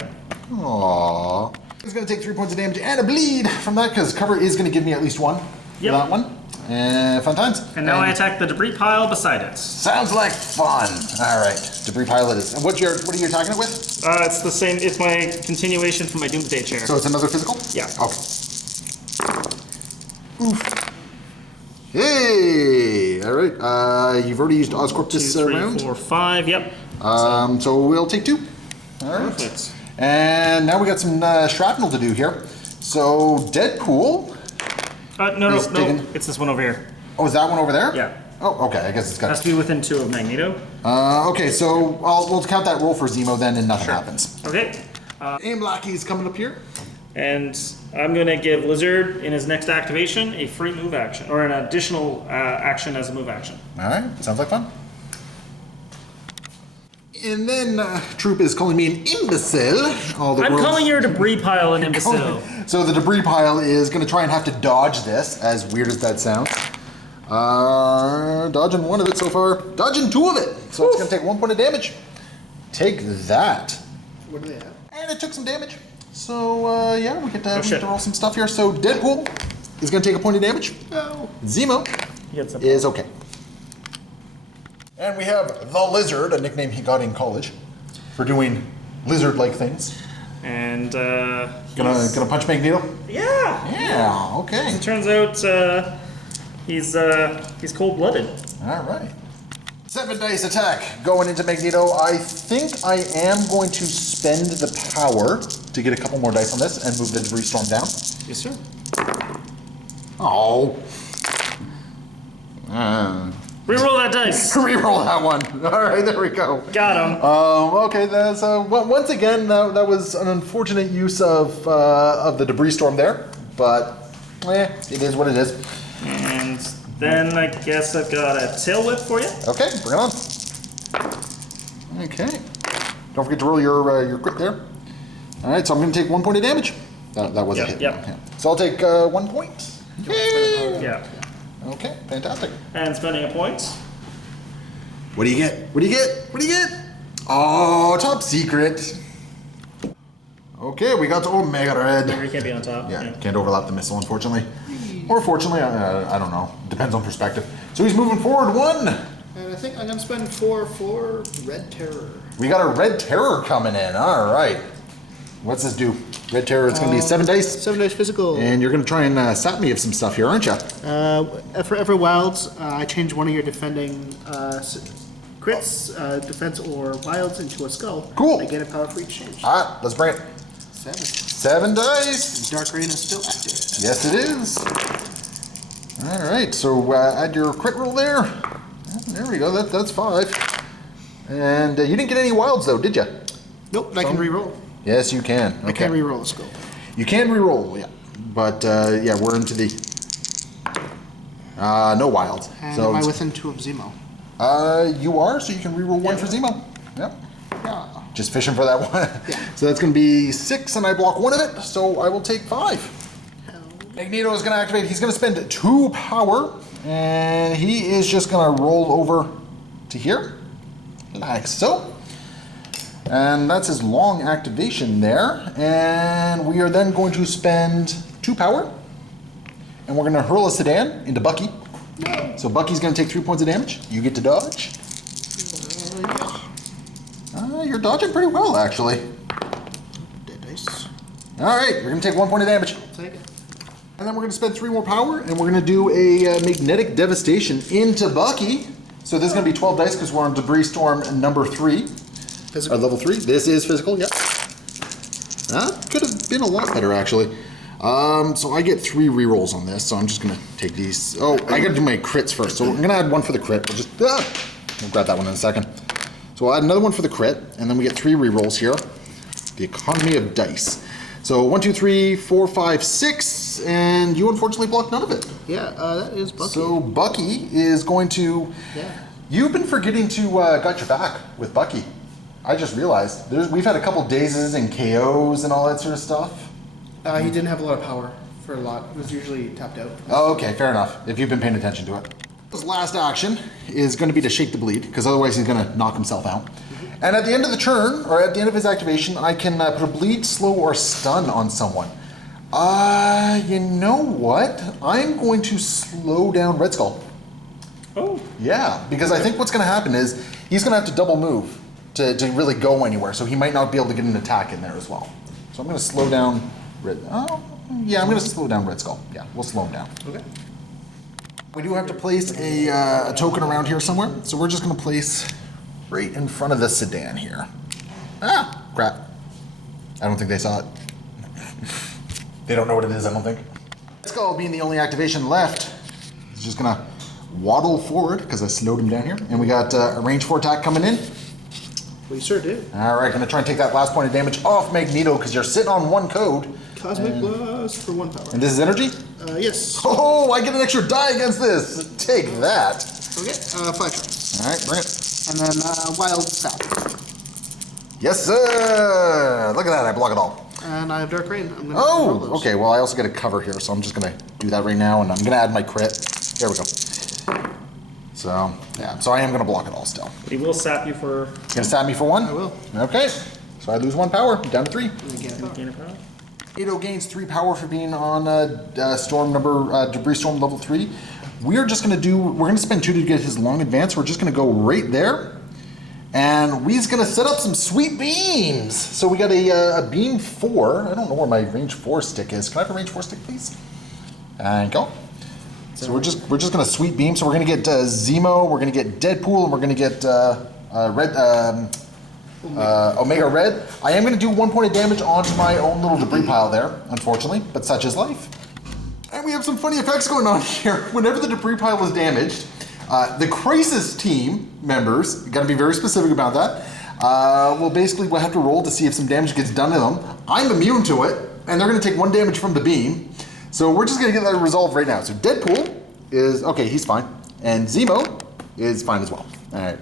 Aww. He's going to take 3 points of damage and a bleed from that because cover is going to give me at least 1 for Yep. that one. And fun times. And now I attack the debris pile beside it. Sounds like fun. All right, debris pile it is. And what are you attacking it with? It's the same. It's my continuation from my Doomsday chair. So it's another physical? Yeah. Okay. Oof. Hey! All right. You've already used Oscorp 2, this 3, round. 4, 5. Yep. So we'll take 2. All right. Perfect. And now we got some shrapnel to do here. So Deadpool. No. He's digging. It's this one over here. Oh, is that one over there? Yeah. Oh, okay. I guess it's got. Has to be within 2 of Magneto. Okay, so we'll count that roll for Zemo then, and nothing happens. Okay. Aim Lackey's coming up here. And I'm going to give Lizard, in his next activation, a free move action, or an additional action as a move action. All right, sounds like fun. And then Troop is calling me an imbecile. I'm calling your debris pile an imbecile. So the debris pile is going to try and have to dodge this, as weird as that sounds. Dodging 1 of it so far. Dodging 2 of it. So it's going to take 1 point of damage. Take that. What do they have? And it took some damage. So, yeah, we get to roll some stuff here. So Deadpool is going to take a point of damage. No. Zemo is okay. And we have the Lizard, a nickname he got in college, for doing lizard-like things. And Gonna punch Magneto? Yeah. Yeah, okay. It turns out he's cold-blooded. All right. 7 dice attack going into Magneto. I think I am going to spend the power to get a couple more dice on this and move the debris storm down. Yes, sir. Oh. Reroll that dice. Reroll that one. All right, there we go. Got him. Okay, that's, once again, that was an unfortunate use of the debris storm there, but it is what it is. And then I guess I've got a tail whip for you. Okay, bring it on. Okay. Don't forget to roll your crit there. All right, so I'm going to take 1 point of damage. That was a hit. Yep. Okay. So I'll take 1 point. Yeah. Okay, fantastic. And spending a point. What do you get? What do you get? What do you get? Oh, top secret. Okay, we got to Omega Red. You can't be on top. Yeah, can't overlap the missile, unfortunately. Or fortunately, I don't know. Depends on perspective. So he's moving forward 1. And I think I'm going to spend 4 for Red Terror. We got a Red Terror coming in. All right. What's this do? Red Terror, it's going to be 7 dice. 7 dice physical. And you're going to try and sap me of some stuff here, aren't you? For every wilds, I change one of your defending crits, defense, or wilds into a skull. Cool. I get a power for each change. All right, let's bring it. 7. 7 dice. Dark Green is still active. Yes, it is. All right, so add your crit roll there. There we go, that's 5. And you didn't get any wilds, though, did you? Nope, but I can re-roll. Yes, you can. Okay. I can re-roll a skull. You can re-roll, yeah. But, yeah, we're into the... no wilds. And So am I within 2 of Zemo? you are, so you can re-roll 1 for Zemo. Yep. Yeah. Just fishing for that one. Yeah. So that's going to be 6, and I block 1 of it, so I will take 5. Magneto is going to activate. He's going to spend 2 power, and he is just going to roll over to here, like so. And that's his long activation there. And we are then going to spend 2 power, and we're going to hurl a sedan into Bucky. So Bucky's going to take 3 points of damage. You get to dodge. You're dodging pretty well, actually. Dead dice. All right, you're going to take 1 point of damage. Take it. And then we're going to spend 3 more power, and we're going to do a magnetic devastation into Bucky. So this is going to be 12 dice because we're on debris storm number 3. Physical. Level 3. This is physical, yep. That could have been a lot better, actually. So I get 3 rerolls on this, so I'm just going to take these. Oh, I got to do my crits first. So we're going to add 1 for the crit. We'll grab that one in a second. So we'll add another 1 for the crit, and then we get 3 rerolls here. The economy of dice. So 1, 2, 3, 4, 5, 6, and you unfortunately blocked none of it. Yeah, that is Bucky. So Bucky is going to... Yeah. You've been forgetting to got your back with Bucky. I just realized. We've had a couple dazes and KOs and all that sort of stuff. He didn't have a lot of power for a lot. It was usually tapped out. Oh, okay, fair enough. If you've been paying attention to it. His last action is going to be to shake the bleed, because otherwise he's going to knock himself out. And at the end of the turn, or at the end of his activation, I can put a bleed, slow, or stun on someone. You know what? I'm going to slow down Red Skull. Oh. Yeah, because I think what's going to happen is he's going to have to double move to really go anywhere, so he might not be able to get an attack in there as well. So I'm going to slow down I'm going to slow down Red Skull. Yeah, we'll slow him down. Okay. We do have to place a token around here somewhere, so we're just going to place right in front of the sedan here. Ah, crap. I don't think they saw it. They don't know what it is, I don't think. Red Skull being the only activation left, is just going to waddle forward because I slowed him down here. And we got a range 4 attack coming in. We sure do. All right, gonna try and take that last point of damage off Magneto because you're sitting on 1 code. Cosmic Blast for 1 power. And this is energy? Yes. Oh, I get an extra die against this. Take that. Okay, 5 turns. All right, bring it. And then Wild Sap. Yes, sir. Look at that, I block it all. And I have Dark Rain. I'm gonna roll Oh, those. okay, well, I also get a cover here, so I'm just gonna do that right now, and I'm gonna add my crit. There we go. So, yeah, so I am gonna block it all still. He will sap you for Gonna stab me for 1? I will. Okay, so I lose 1 power, down to 3. And again, gain of power. Ado gains 3 power for being on debris storm level 3. We're gonna spend 2 to get his long advance. We're just gonna go right there. And we's gonna set up some sweet beams. So we got a beam 4. I don't know where my range 4 stick is. Can I have a range 4 stick, please? Thank you. So we're just gonna sweet beam. So we're gonna get Zemo, we're gonna get Deadpool, and we're gonna get Omega Red. I am gonna do 1 point of damage onto my own little debris pile there, unfortunately, but such is life. And we have some funny effects going on here. Whenever the debris pile is damaged, the Crisis team members, gotta be very specific about that, we'll have to roll to see if some damage gets done to them. I'm immune to it, and they're gonna take 1 damage from the beam. So we're just gonna get that resolved right now. So Deadpool is, okay, he's fine. And Zemo is fine as well. All right.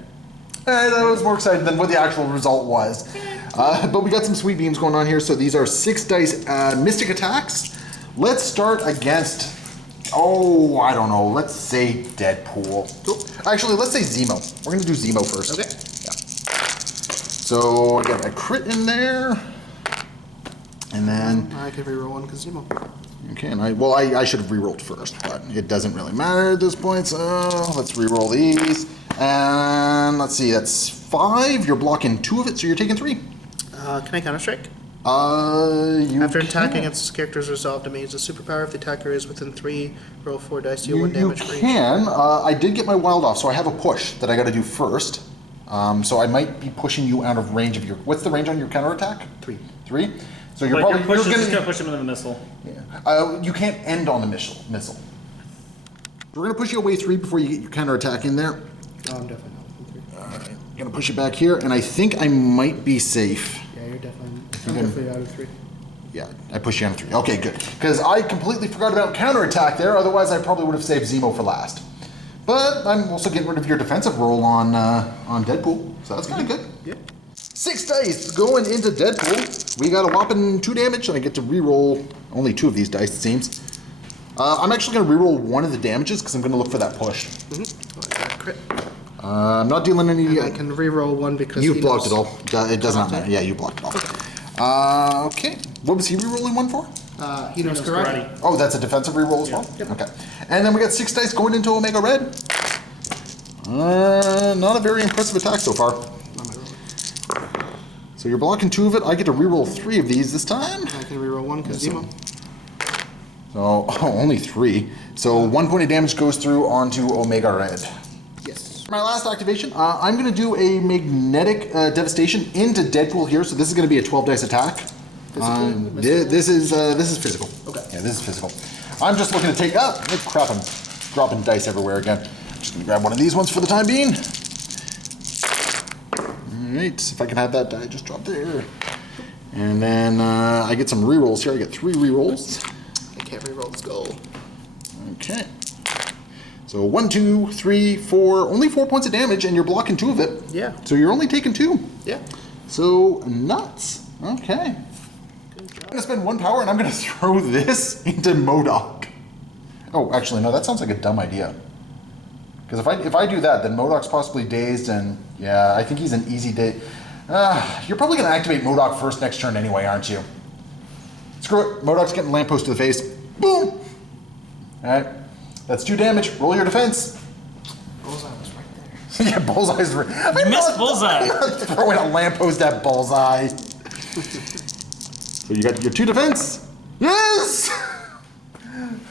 I was more excited than what the actual result was. But we got some sweet beams going on here. So these are 6 dice mystic attacks. Let's start against, I don't know, let's say Deadpool. Actually, let's say Zemo. We're gonna do Zemo first. Okay. Yeah. So I got a crit in there. And then, I can reroll 1 because Zemo. okay, and I should have rerolled first, but it doesn't really matter at this point, so let's reroll these. And let's see, that's 5. You're blocking 2 of it, so you're taking 3. Can I counterstrike? You After attacking can. against this character's resolved damage, the superpower if the attacker is within 3, roll 4 dice, deal 1 damage for You each. can. I did get my wild off, so I have a push that I got to do first. So I might be pushing you out of range of your. What's the range on your counterattack? 3. 3. So you're But your probably push is just gonna push him into the missile. Yeah. You can't end on the missile. We're gonna push you away 3 before you get your counterattack in there. Oh, I'm definitely not within 3. All right. Gonna push it back here, and I think I might be safe. Yeah, you're definitely. I'm definitely out of 3. Yeah, I pushed you on 3. Okay, good. Because I completely forgot about counterattack there. Otherwise, I probably would have saved Zemo for last. But I'm also getting rid of your defensive roll on Deadpool, so that's kind of good. Yeah. 6 dice going into Deadpool. We got a whopping 2 damage, and I get to reroll only 2 of these dice, it seems. I'm actually going to reroll 1 of the damages because I'm going to look for that push. Mm-hmm. Oh, I got a crit. I'm not dealing any. I can reroll 1 because You've he blocked knows. it all. It does not matter. Yeah, you blocked it all. Okay. What was he rerolling 1 for? He knows karate. Oh, that's a defensive reroll as well? Yep. Okay. And then we got 6 dice going into Omega Red. Not a very impressive attack so far. Not my roll. So you're blocking 2 of it. I get to reroll 3 of these this time. I can reroll 1 because Zemo. So, only 3. So 1 point of damage goes through onto Omega Red. Yes. For my last activation, I'm going to do a magnetic devastation into Deadpool here. So this is going to be a 12 dice attack. This is physical. Okay. Yeah, this is physical. I'm just looking to take up. Oh, crap! I'm dropping dice everywhere again. Just gonna grab one of these ones for the time being. All right, if I can have that die just drop there. And then I get some rerolls here. I get 3 rerolls. I can't reroll the skull. Okay. So 1, 2, 3, 4. Only 4 points of damage, and you're blocking 2 of it. Yeah. So you're only taking 2. Yeah. So nuts. Okay. I'm gonna spend 1 power, and I'm gonna throw this into Modoc. Oh, actually, no. That sounds like a dumb idea. Because if I do that, then Modoc's possibly dazed, and yeah, I think he's an easy day. You're probably gonna activate Modoc first next turn anyway, aren't you? Screw it. Modoc's getting lamppost to the face. Boom. All right. That's 2 damage. Roll your defense. Bullseye was right there. Yeah, Bullseye's. You missed Bullseye. I'm not throwing a lamppost at Bullseye. So you got your 2 defense. Yes!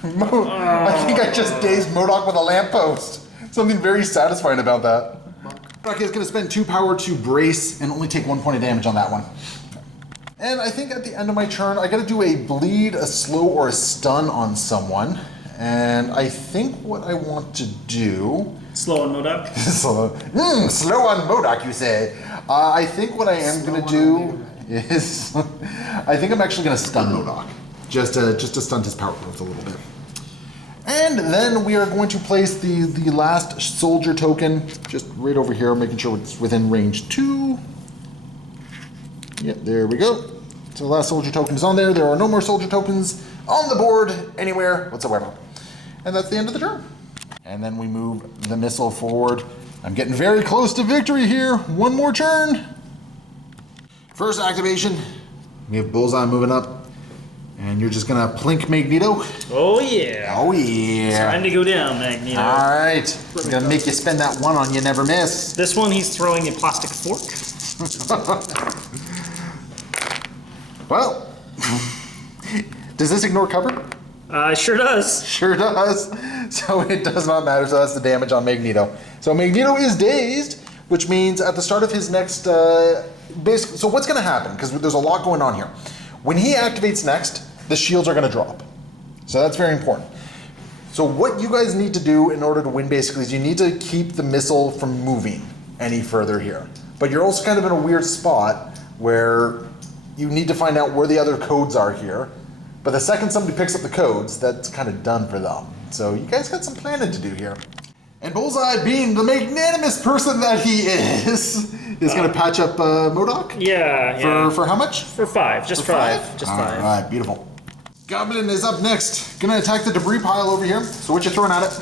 I think I just dazed Modoc with a lamppost. Something very satisfying about that. Modoc is going to spend 2 power to brace and only take 1 point of damage on that one. And I think at the end of my turn, I got to do a bleed, a slow, or a stun on someone. And I think what I want to do... Slow on Modoc. slow on Modoc, you say. I think what I am going to do is... I think I'm actually going to stun Modoc. Just to stunt his power growth a little bit. And then we are going to place the last soldier token just right over here, making sure it's within range 2. Yep, there we go. So the last soldier token is on there. There are no more soldier tokens on the board anywhere whatsoever. And that's the end of the turn. And then we move the missile forward. I'm getting very close to victory here. One more turn. First activation, we have Bullseye moving up. And you're just gonna plink Magneto. Oh yeah. Oh yeah. Time to go down, Magneto. All right. I'm gonna make you spend that 1 on You Never Miss. This one, he's throwing a plastic fork. Well, does this ignore cover? Sure does. Sure does. So it does not matter. So that's the damage on Magneto. So Magneto is dazed, which means at the start of his next, basically. So what's gonna happen? Because there's a lot going on here. When he activates next, the shields are going to drop. So that's very important. So what you guys need to do in order to win basically is you need to keep the missile from moving any further here. But you're also kind of in a weird spot where you need to find out where the other codes are here. But the second somebody picks up the codes, that's kind of done for them. So you guys got some planning to do here. And Bullseye, being the magnanimous person that he is going to patch up Modoc? Yeah. For how much? For 5. Just For 5. Just 5. All right, beautiful. Goblin is up next. Gonna attack the debris pile over here. So what you throwing at it?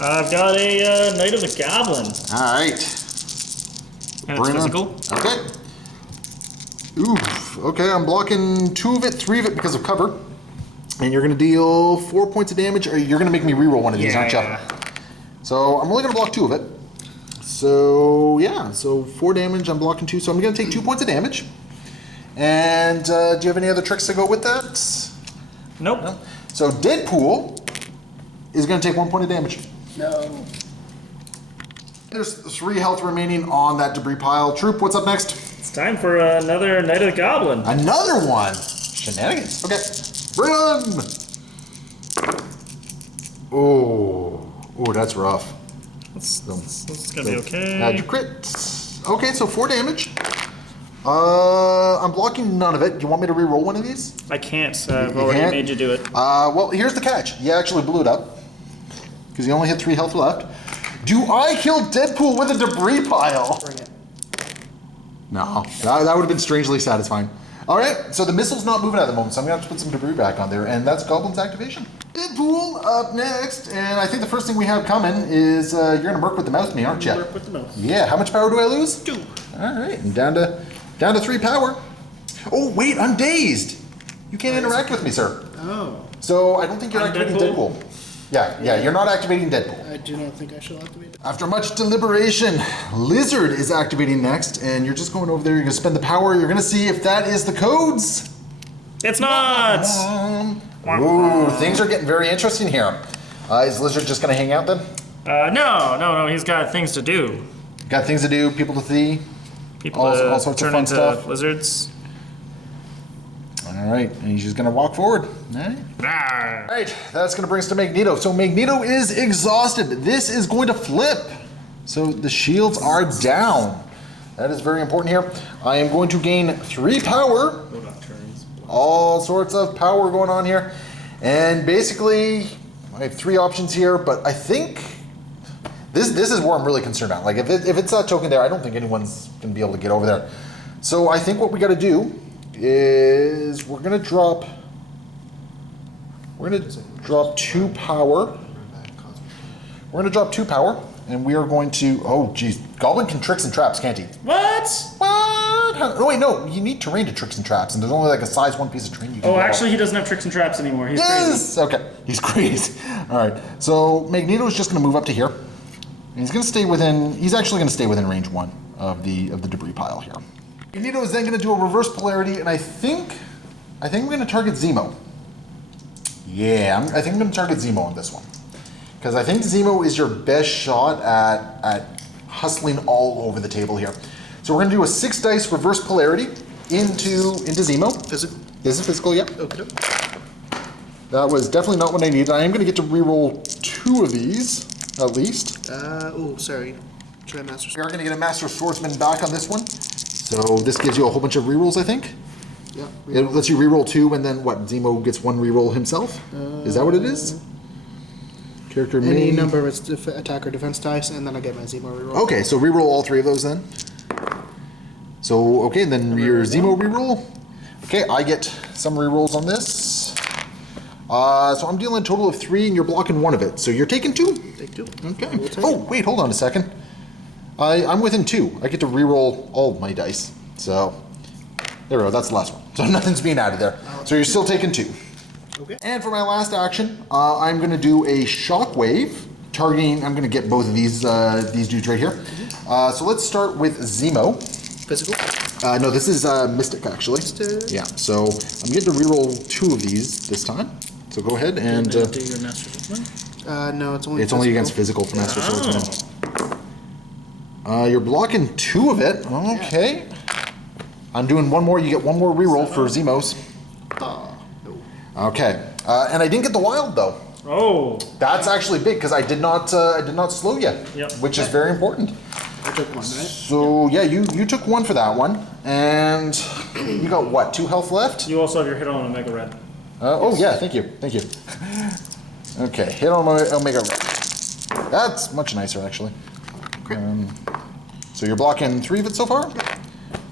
I've got a Knight of the Goblin. All right. And it's physical. Okay. Oof. Okay, I'm blocking 2 of it, 3 of it because of cover. And you're gonna deal 4 points of damage, or you're gonna make me reroll one of these, aren't you? So I'm only gonna block 2 of it. So yeah, so 4 damage, I'm blocking 2, so I'm gonna take 2 points of damage. And do you have any other tricks to go with that? Nope. No? So Deadpool is gonna take 1 point of damage. No. There's 3 health remaining on that debris pile. Troop, what's up next? It's time for another Knight of the Goblin. Another one. Shenanigans. Okay. Run! Oh, that's rough. That's gonna be okay. Add your crit. Okay, so 4 damage. I'm blocking none of it. Do you want me to re-roll one of these? I can't. I've already made you do it. Well, here's the catch. You actually blew it up because you only had 3 health left. Do I kill Deadpool with a debris pile? Bring it. No, that would have been strangely satisfying. All right, so the missile's not moving at the moment, so I'm gonna have to put some debris back on there, and that's Goblin's activation. Deadpool up next, and I think the first thing we have coming is you're gonna work with the mouth me, aren't you? Work with the mouse. Yeah. How much power do I lose? 2. All right, and down to 3 power. Oh wait, I'm dazed. You can't interact with me, sir. Oh. So I don't think you're activating Deadpool. Yeah, you're not activating Deadpool. I do not think I shall activate it. After much deliberation, Lizard is activating next, and you're just going over there, you're gonna spend the power, you're gonna see if that is the codes. It's not! Ooh, things are getting very interesting here. Is Lizard just gonna hang out then? No, he's got things to do. Got things to do, people to see, People all to sorts of turn fun into stuff. lizards. All right, and he's just gonna walk forward. All right. Rawr. All right, that's gonna bring us to Magneto. So Magneto is exhausted. This is going to flip. So the shields are down. That is very important here. I am going to gain 3 power. All sorts of power going on here. And basically, I have 3 options here, but I think this is where I'm really concerned about. Like if it's that token there, I don't think anyone's gonna be able to get over there. So I think what we gotta do is we're gonna drop 2 power. We're gonna drop 2 power, and we are going to, oh geez, Goblin can tricks and traps, can't he? What? No, wait, no, you need terrain to tricks and traps, and there's only like a size 1 piece of terrain you can Oh, go actually, on. he doesn't have tricks and traps anymore. He's Yes! crazy. Okay, he's crazy. All right, so Magneto is just gonna move up to here, and he's actually gonna stay within range 1 of the debris pile here. Magneto is then gonna do a reverse polarity, and I think I'm gonna target Zemo. Yeah, I think I'm gonna target Zemo on this one. Because I think Zemo is your best shot at hustling all over the table here. So we're gonna do a 6 dice reverse polarity into Zemo. Physical. This is physical, yeah. Okay. That was definitely not what I needed. I am going to get to reroll 2 of these, at least. Oh, sorry. Try Master We are going to get a Master Swordsman back on this one. So this gives you a whole bunch of rerolls, I think. Yeah. It lets you reroll 2, and then what? Zemo gets 1 reroll himself? Is that what it is? Character Any may... number of its attack or defense dice, and then I get my Zemo reroll. Okay, so reroll all 3 of those then. So, okay, then your Zemo reroll. Okay, I get some rerolls on this. So I'm dealing a total of 3, and you're blocking 1 of it. So you're taking 2? Take 2. Okay. Oh, wait, hold on a second. I'm within 2. I get to reroll all of my dice. So, there we go, that's the last one. So nothing's being added there. So you're still taking 2. Okay. And for my last action, I'm going to do a Shockwave, targeting, I'm going to get both of these dudes right here. So let's start with Zemo. Physical? No, this is Mystic, actually. Mystic. Yeah, so I'm getting to reroll 2 of these this time. So go ahead and... Do your Master Swordsman? No, it's only it's only against physical for Master Swordsman. You're blocking 2 of it. Okay. I'm doing 1 more. You get 1 more reroll for Zemos. No. Okay. And I didn't get the wild, though. Oh. That's actually big, because I did not slow you, Yep. which is very important. I took 1, right? So, yeah, you took 1 for that one. And you got, what, 2 health left? You also have your hit on Omega Red. Oh, yeah, thank you. Thank you. Okay, hit on my Omega Red. That's much nicer, actually. So you're blocking 3 of it so far?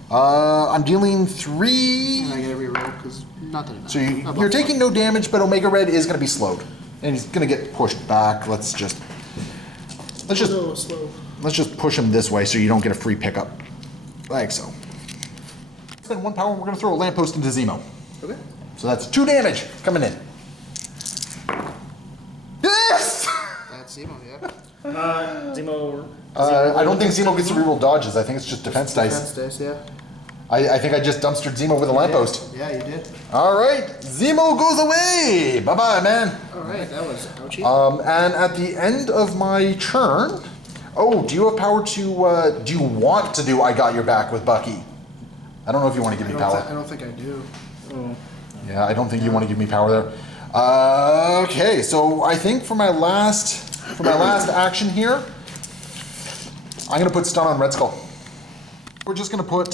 I'm dealing 3. And I get a reroll, because not that enough. So you're taking no damage, but Omega Red is going to be slowed. And he's going to get pushed back. Let's just push him this way so you don't get a free pickup. Like so. Spend 1 power and we're going to throw a lamppost into Zemo. Okay. So that's 2 damage coming in. Yes! That's Zemo, yeah. Zemo. I don't think Zemo gets to reroll dodges. I think it's just defense dice. Defense dice, yeah. I think I just dumpstered Zemo with a lamppost. Yeah, you did. All right, Zemo goes away. Bye-bye, man. All right, that was ouchy. And at the end of my turn, do you have power to, do you want to do I Got Your Back with Bucky? I don't know if you want to give me power. I don't think I do. Oh. Yeah, I don't think you want to give me power there. Okay, so I think for my last action here, I'm gonna put stun on Red Skull. We're just gonna put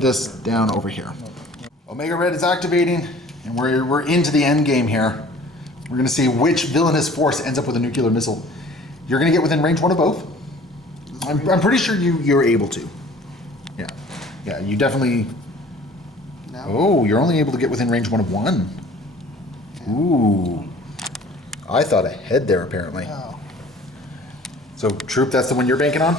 this down over here. Omega Red is activating, and we're into the end game here. We're gonna see which villainous force ends up with a nuclear missile. You're gonna get within range 1 of both. I'm pretty sure you're able to. Yeah, you definitely. No. Oh, you're only able to get within range 1 of 1. Ooh. I thought ahead there, apparently. Oh. So, Troop, that's the one you're banking on?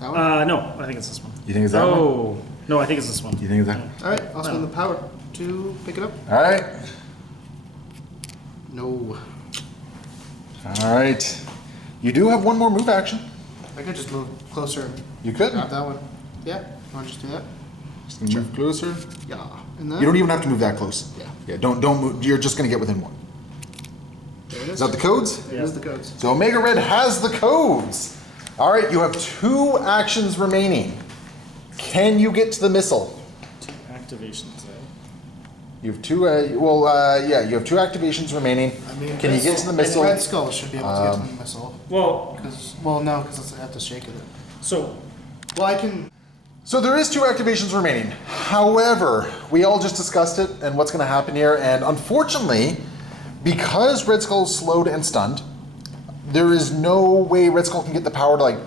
That one? No, I think it's this one. You think it's that one? Oh. No, I think it's this one. You think it's that? All right, I'll spend the power to pick it up. All right. No. All right. You do have 1 more move action. I could just move closer and You could. grab that one. Yeah, want to just do that? Just gonna move closer. Yeah. And then? You don't even have to move that close. Yeah. Yeah, don't move. You're just gonna get within 1. There it is. Is that the codes? It is the codes. So Omega Red has the codes. All right, you have 2 actions remaining. Can you get to the missile? 2 activations, You have 2. You have 2 activations remaining. Can you get to the missile? Red Skull should be able to get to the missile. Well, No, because I have to shake it. so Well, I can. So there is 2 activations remaining. However, we all just discussed it and what's going to happen here. And unfortunately, because Red Skull is slowed and stunned, there is no way Red Skull can get the power to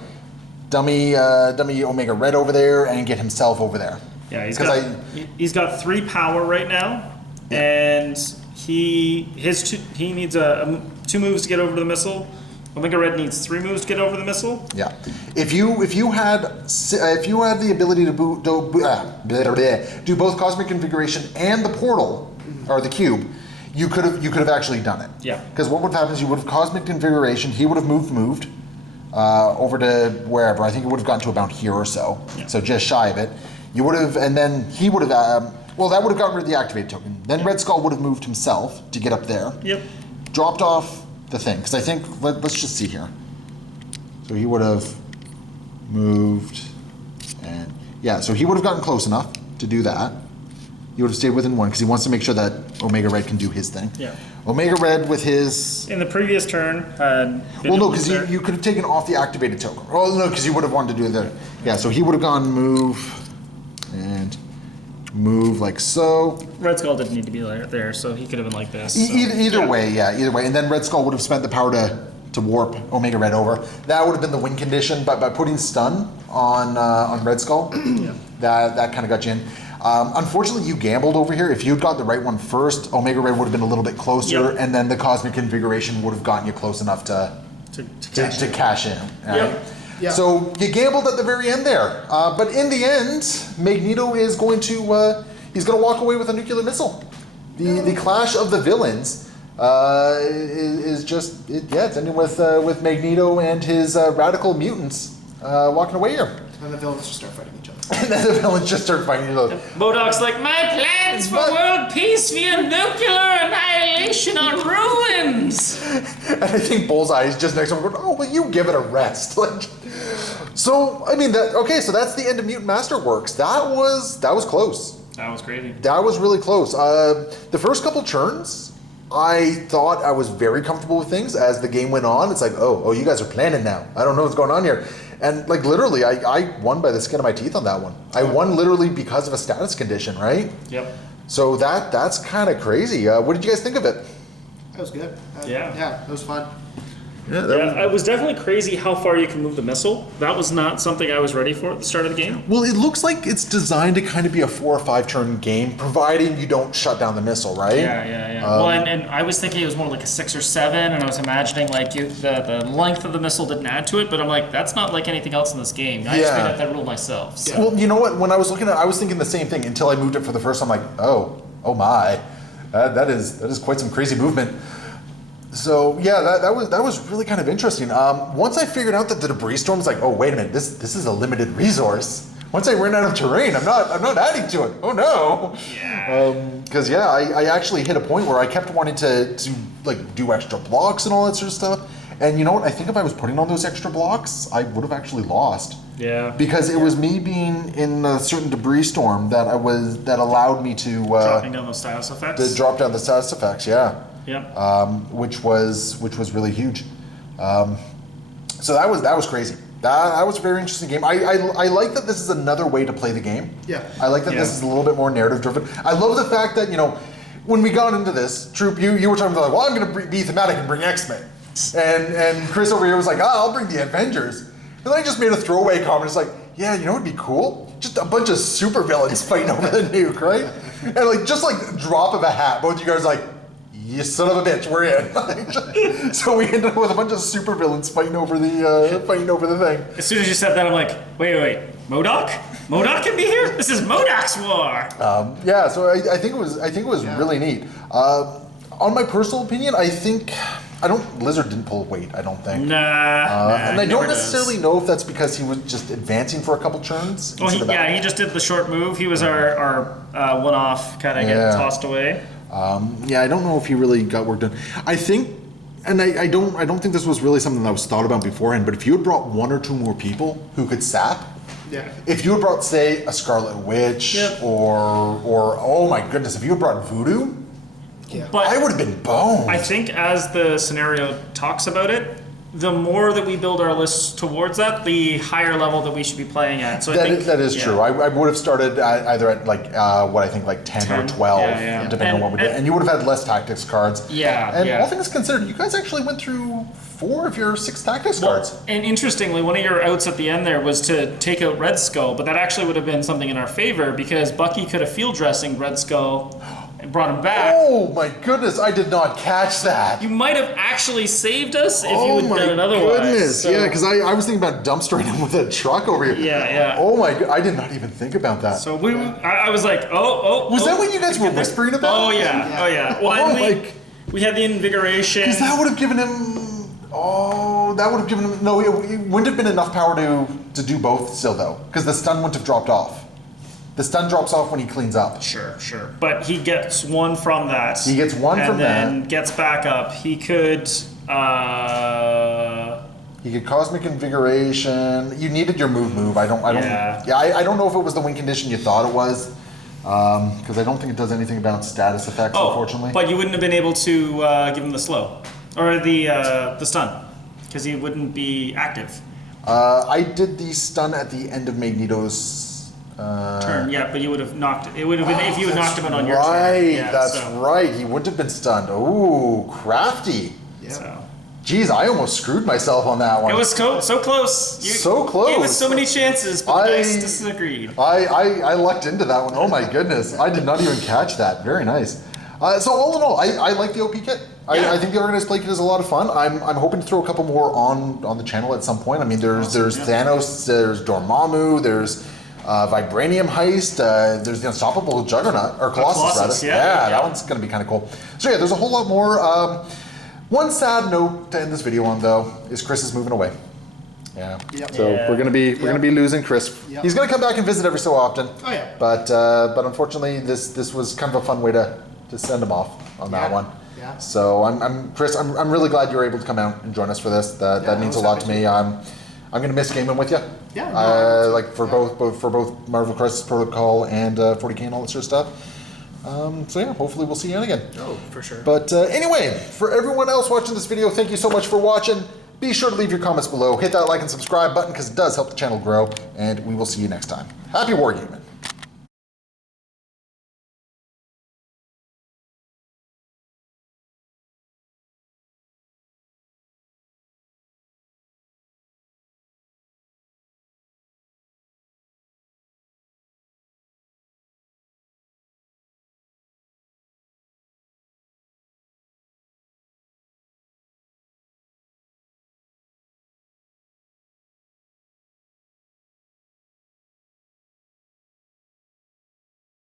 dummy Omega Red over there and get himself over there. yeah, he's got 3 power right now, and he needs 2 moves to get over to the missile. Omega Red needs 3 moves to get over the missile. Yeah, if you had the ability to do both Cosmic Configuration and the portal or the cube, you could have actually done it. Yeah. Because what would have happened is you would have Cosmic Configuration. He would have moved over to wherever. I think it would have gotten to about here or so. Yeah. So just shy of it. You would have, and then he would have. That would have gotten rid of the activate token. Then Red Skull would have moved himself to get up there. Yep. Dropped off the thing, because I think, let's just see here. So he would have moved, and yeah, so he would have gotten close enough to do that. He would have stayed within 1 because he wants to make sure that Omega Red can do his thing. Yeah. Omega Red with his... In the previous turn, had... Well, no, because you could have taken off the activated token. Oh, no, because you would have wanted to do the... Yeah, so he would have gone move and move like so. Red Skull didn't need to be there, so he could have been like this. So. Either way, yeah, either way. And then Red Skull would have spent the power to warp Omega Red over. That would have been the win condition, but by putting stun on Red Skull, that kind of got you in. Unfortunately, you gambled over here. If you'd got the right one first, Omega Red would have been a little bit closer, and then the Cosmic Configuration would have gotten you close enough to cash in. Right? Yep. So you gambled at the very end there. But in the end, Magneto is going to he's going to walk away with a nuclear missile. The clash of the villains is just it's ending with Magneto and his radical mutants walking away here. And the villains just start fighting each other. And then the villains just start fighting each other. Modoc's like, my plans for world peace via nuclear annihilation are ruins. And I think Bullseye is just next to him going, oh, well, you give it a rest. Like, so, I mean, so that's the end of Mutant Masterworks. That was close. That was crazy. That was really close. The first couple turns, I thought I was very comfortable with things. As the game went on, it's like, oh, you guys are planning now. I don't know what's going on here. And like literally, I won by the skin of my teeth on that one. I won literally because of a status condition, right? Yep. So that's kind of crazy. What did you guys think of it? That was good. Yeah, it was fun. Yeah, it was definitely crazy how far you can move the missile. That was not something I was ready for at the start of the game. Well, it looks like it's designed to kind of be a 4 or 5 turn game, providing you don't shut down the missile, right? Yeah. Well, and I was thinking it was more like a 6 or 7, and I was imagining like the length of the missile didn't add to it, but I'm like, that's not like anything else in this game. I just made up that rule myself. So. Well, you know what? When I was looking at it, I was thinking the same thing until I moved it for the first time. I'm like, oh my, that is quite some crazy movement. So yeah, that was really kind of interesting. Once I figured out that the debris storm was like, oh wait a minute, this is a limited resource. Once I ran out of terrain, I'm not adding to it. Oh no. Yeah. Because I actually hit a point where I kept wanting to like do extra blocks and all that sort of stuff. And you know what? I think if I was putting on those extra blocks, I would have actually lost. Yeah. Because it was me being in a certain debris storm that allowed me to dropping down those status effects. To drop down the status effects. Yeah. Yeah. Which was really huge. So that was crazy. That was a very interesting game. I like that this is another way to play the game. Yeah. I like that this is a little bit more narrative driven. I love the fact that, when we got into this, Troop, you were talking about, well, I'm going to be thematic and bring X-Men. And Chris over here was like, I'll bring the Avengers. And then I just made a throwaway comment. It's like, yeah, you know what'd be cool? Just a bunch of supervillains fighting over the nuke, right? And just drop of a hat, both you guys are like, you son of a bitch, we're in. So we ended up with a bunch of supervillains fighting over the thing. As soon as you said that, I'm like, wait, Modoc? Modoc can be here? This is Modoc's war. Yeah, so I think it was really neat. On my personal opinion, Lizard didn't pull weight, I don't think. Nah, and I don't necessarily know if that's because he was just advancing for a couple turns. Well, he just did the short move. He was our one-off, kind of get tossed away. I don't know if he really got work done. I think, and I don't think this was really something that was thought about beforehand, but if you had brought 1 or 2 more people who could sap, if you had brought, say, a Scarlet Witch, or oh my goodness, if you had brought Voodoo, but I would have been boned. I think as the scenario talks about it, the more that we build our lists towards that, the higher level that we should be playing at. So that is true. I would have started either at 10 or 12, depending on what we did. And you would have had less tactics cards. All things considered, you guys actually went through 4 of your 6 tactics cards. And interestingly, one of your outs at the end there was to take out Red Skull, but that actually would have been something in our favor because Bucky could have field dressing Red Skull and brought him back. Oh my goodness, I did not catch that. You might have actually saved us if you had done it otherwise. Goodness. So. Yeah, because I was thinking about dumpstering him with a truck over here. Yeah. Oh my god, I did not even think about that. So I was like, Was that what you guys were whispering about? Oh yeah. Well, we had the invigoration. Because that would have given him... No, it wouldn't have been enough power to do both still, though. Because the stun wouldn't have dropped off. The stun drops off when he cleans up. Sure. But he gets 1 from that. He gets 1 from that. And then gets back up. He could... He could Cosmic Invigoration. You needed your move. I don't know if it was the win condition you thought it was. Because I don't think it does anything about status effects, unfortunately. But you wouldn't have been able to give him the slow or the stun because he wouldn't be active. I did the stun at the end of Magneto's Turn, yeah, but you would have knocked it. It would have been if you had knocked him out on your right, turn. Yeah, that's so, right. He wouldn't have been stunned. Ooh, crafty. Yeah. So. Geez, I almost screwed myself on that one. It was so close. So close. Gave us so many chances, but the dice disagreed. I lucked into that one. Oh my goodness. I did not even catch that. Very nice. So all in all, I like the OP kit. Yeah. I think the organized play kit is a lot of fun. I'm hoping to throw a couple more on the channel at some point. I mean, there's Thanos, there's Dormammu, there's Vibranium Heist, there's the Unstoppable Juggernaut, or Colossus rather. Yeah. That one's going to be kind of cool. So yeah, there's a whole lot more. One sad note to end this video on though is Chris is moving away. Yeah. Yep. So we're gonna be losing Chris. Yep. He's gonna come back and visit every so often. Oh yeah. But unfortunately this was kind of a fun way to send him off on that one. Yeah. So Chris, I'm really glad you were able to come out and join us for this. That means a lot to me. I'm gonna miss gaming with you. Yeah. No, like for both Marvel Crisis Protocol and 40K and all that sort of stuff. So yeah, hopefully we'll see you again. Oh, for sure. But anyway, for everyone else watching this video, thank you so much for watching. Be sure to leave your comments below. Hit that like and subscribe button because it does help the channel grow. And we will see you next time. Happy wargaming.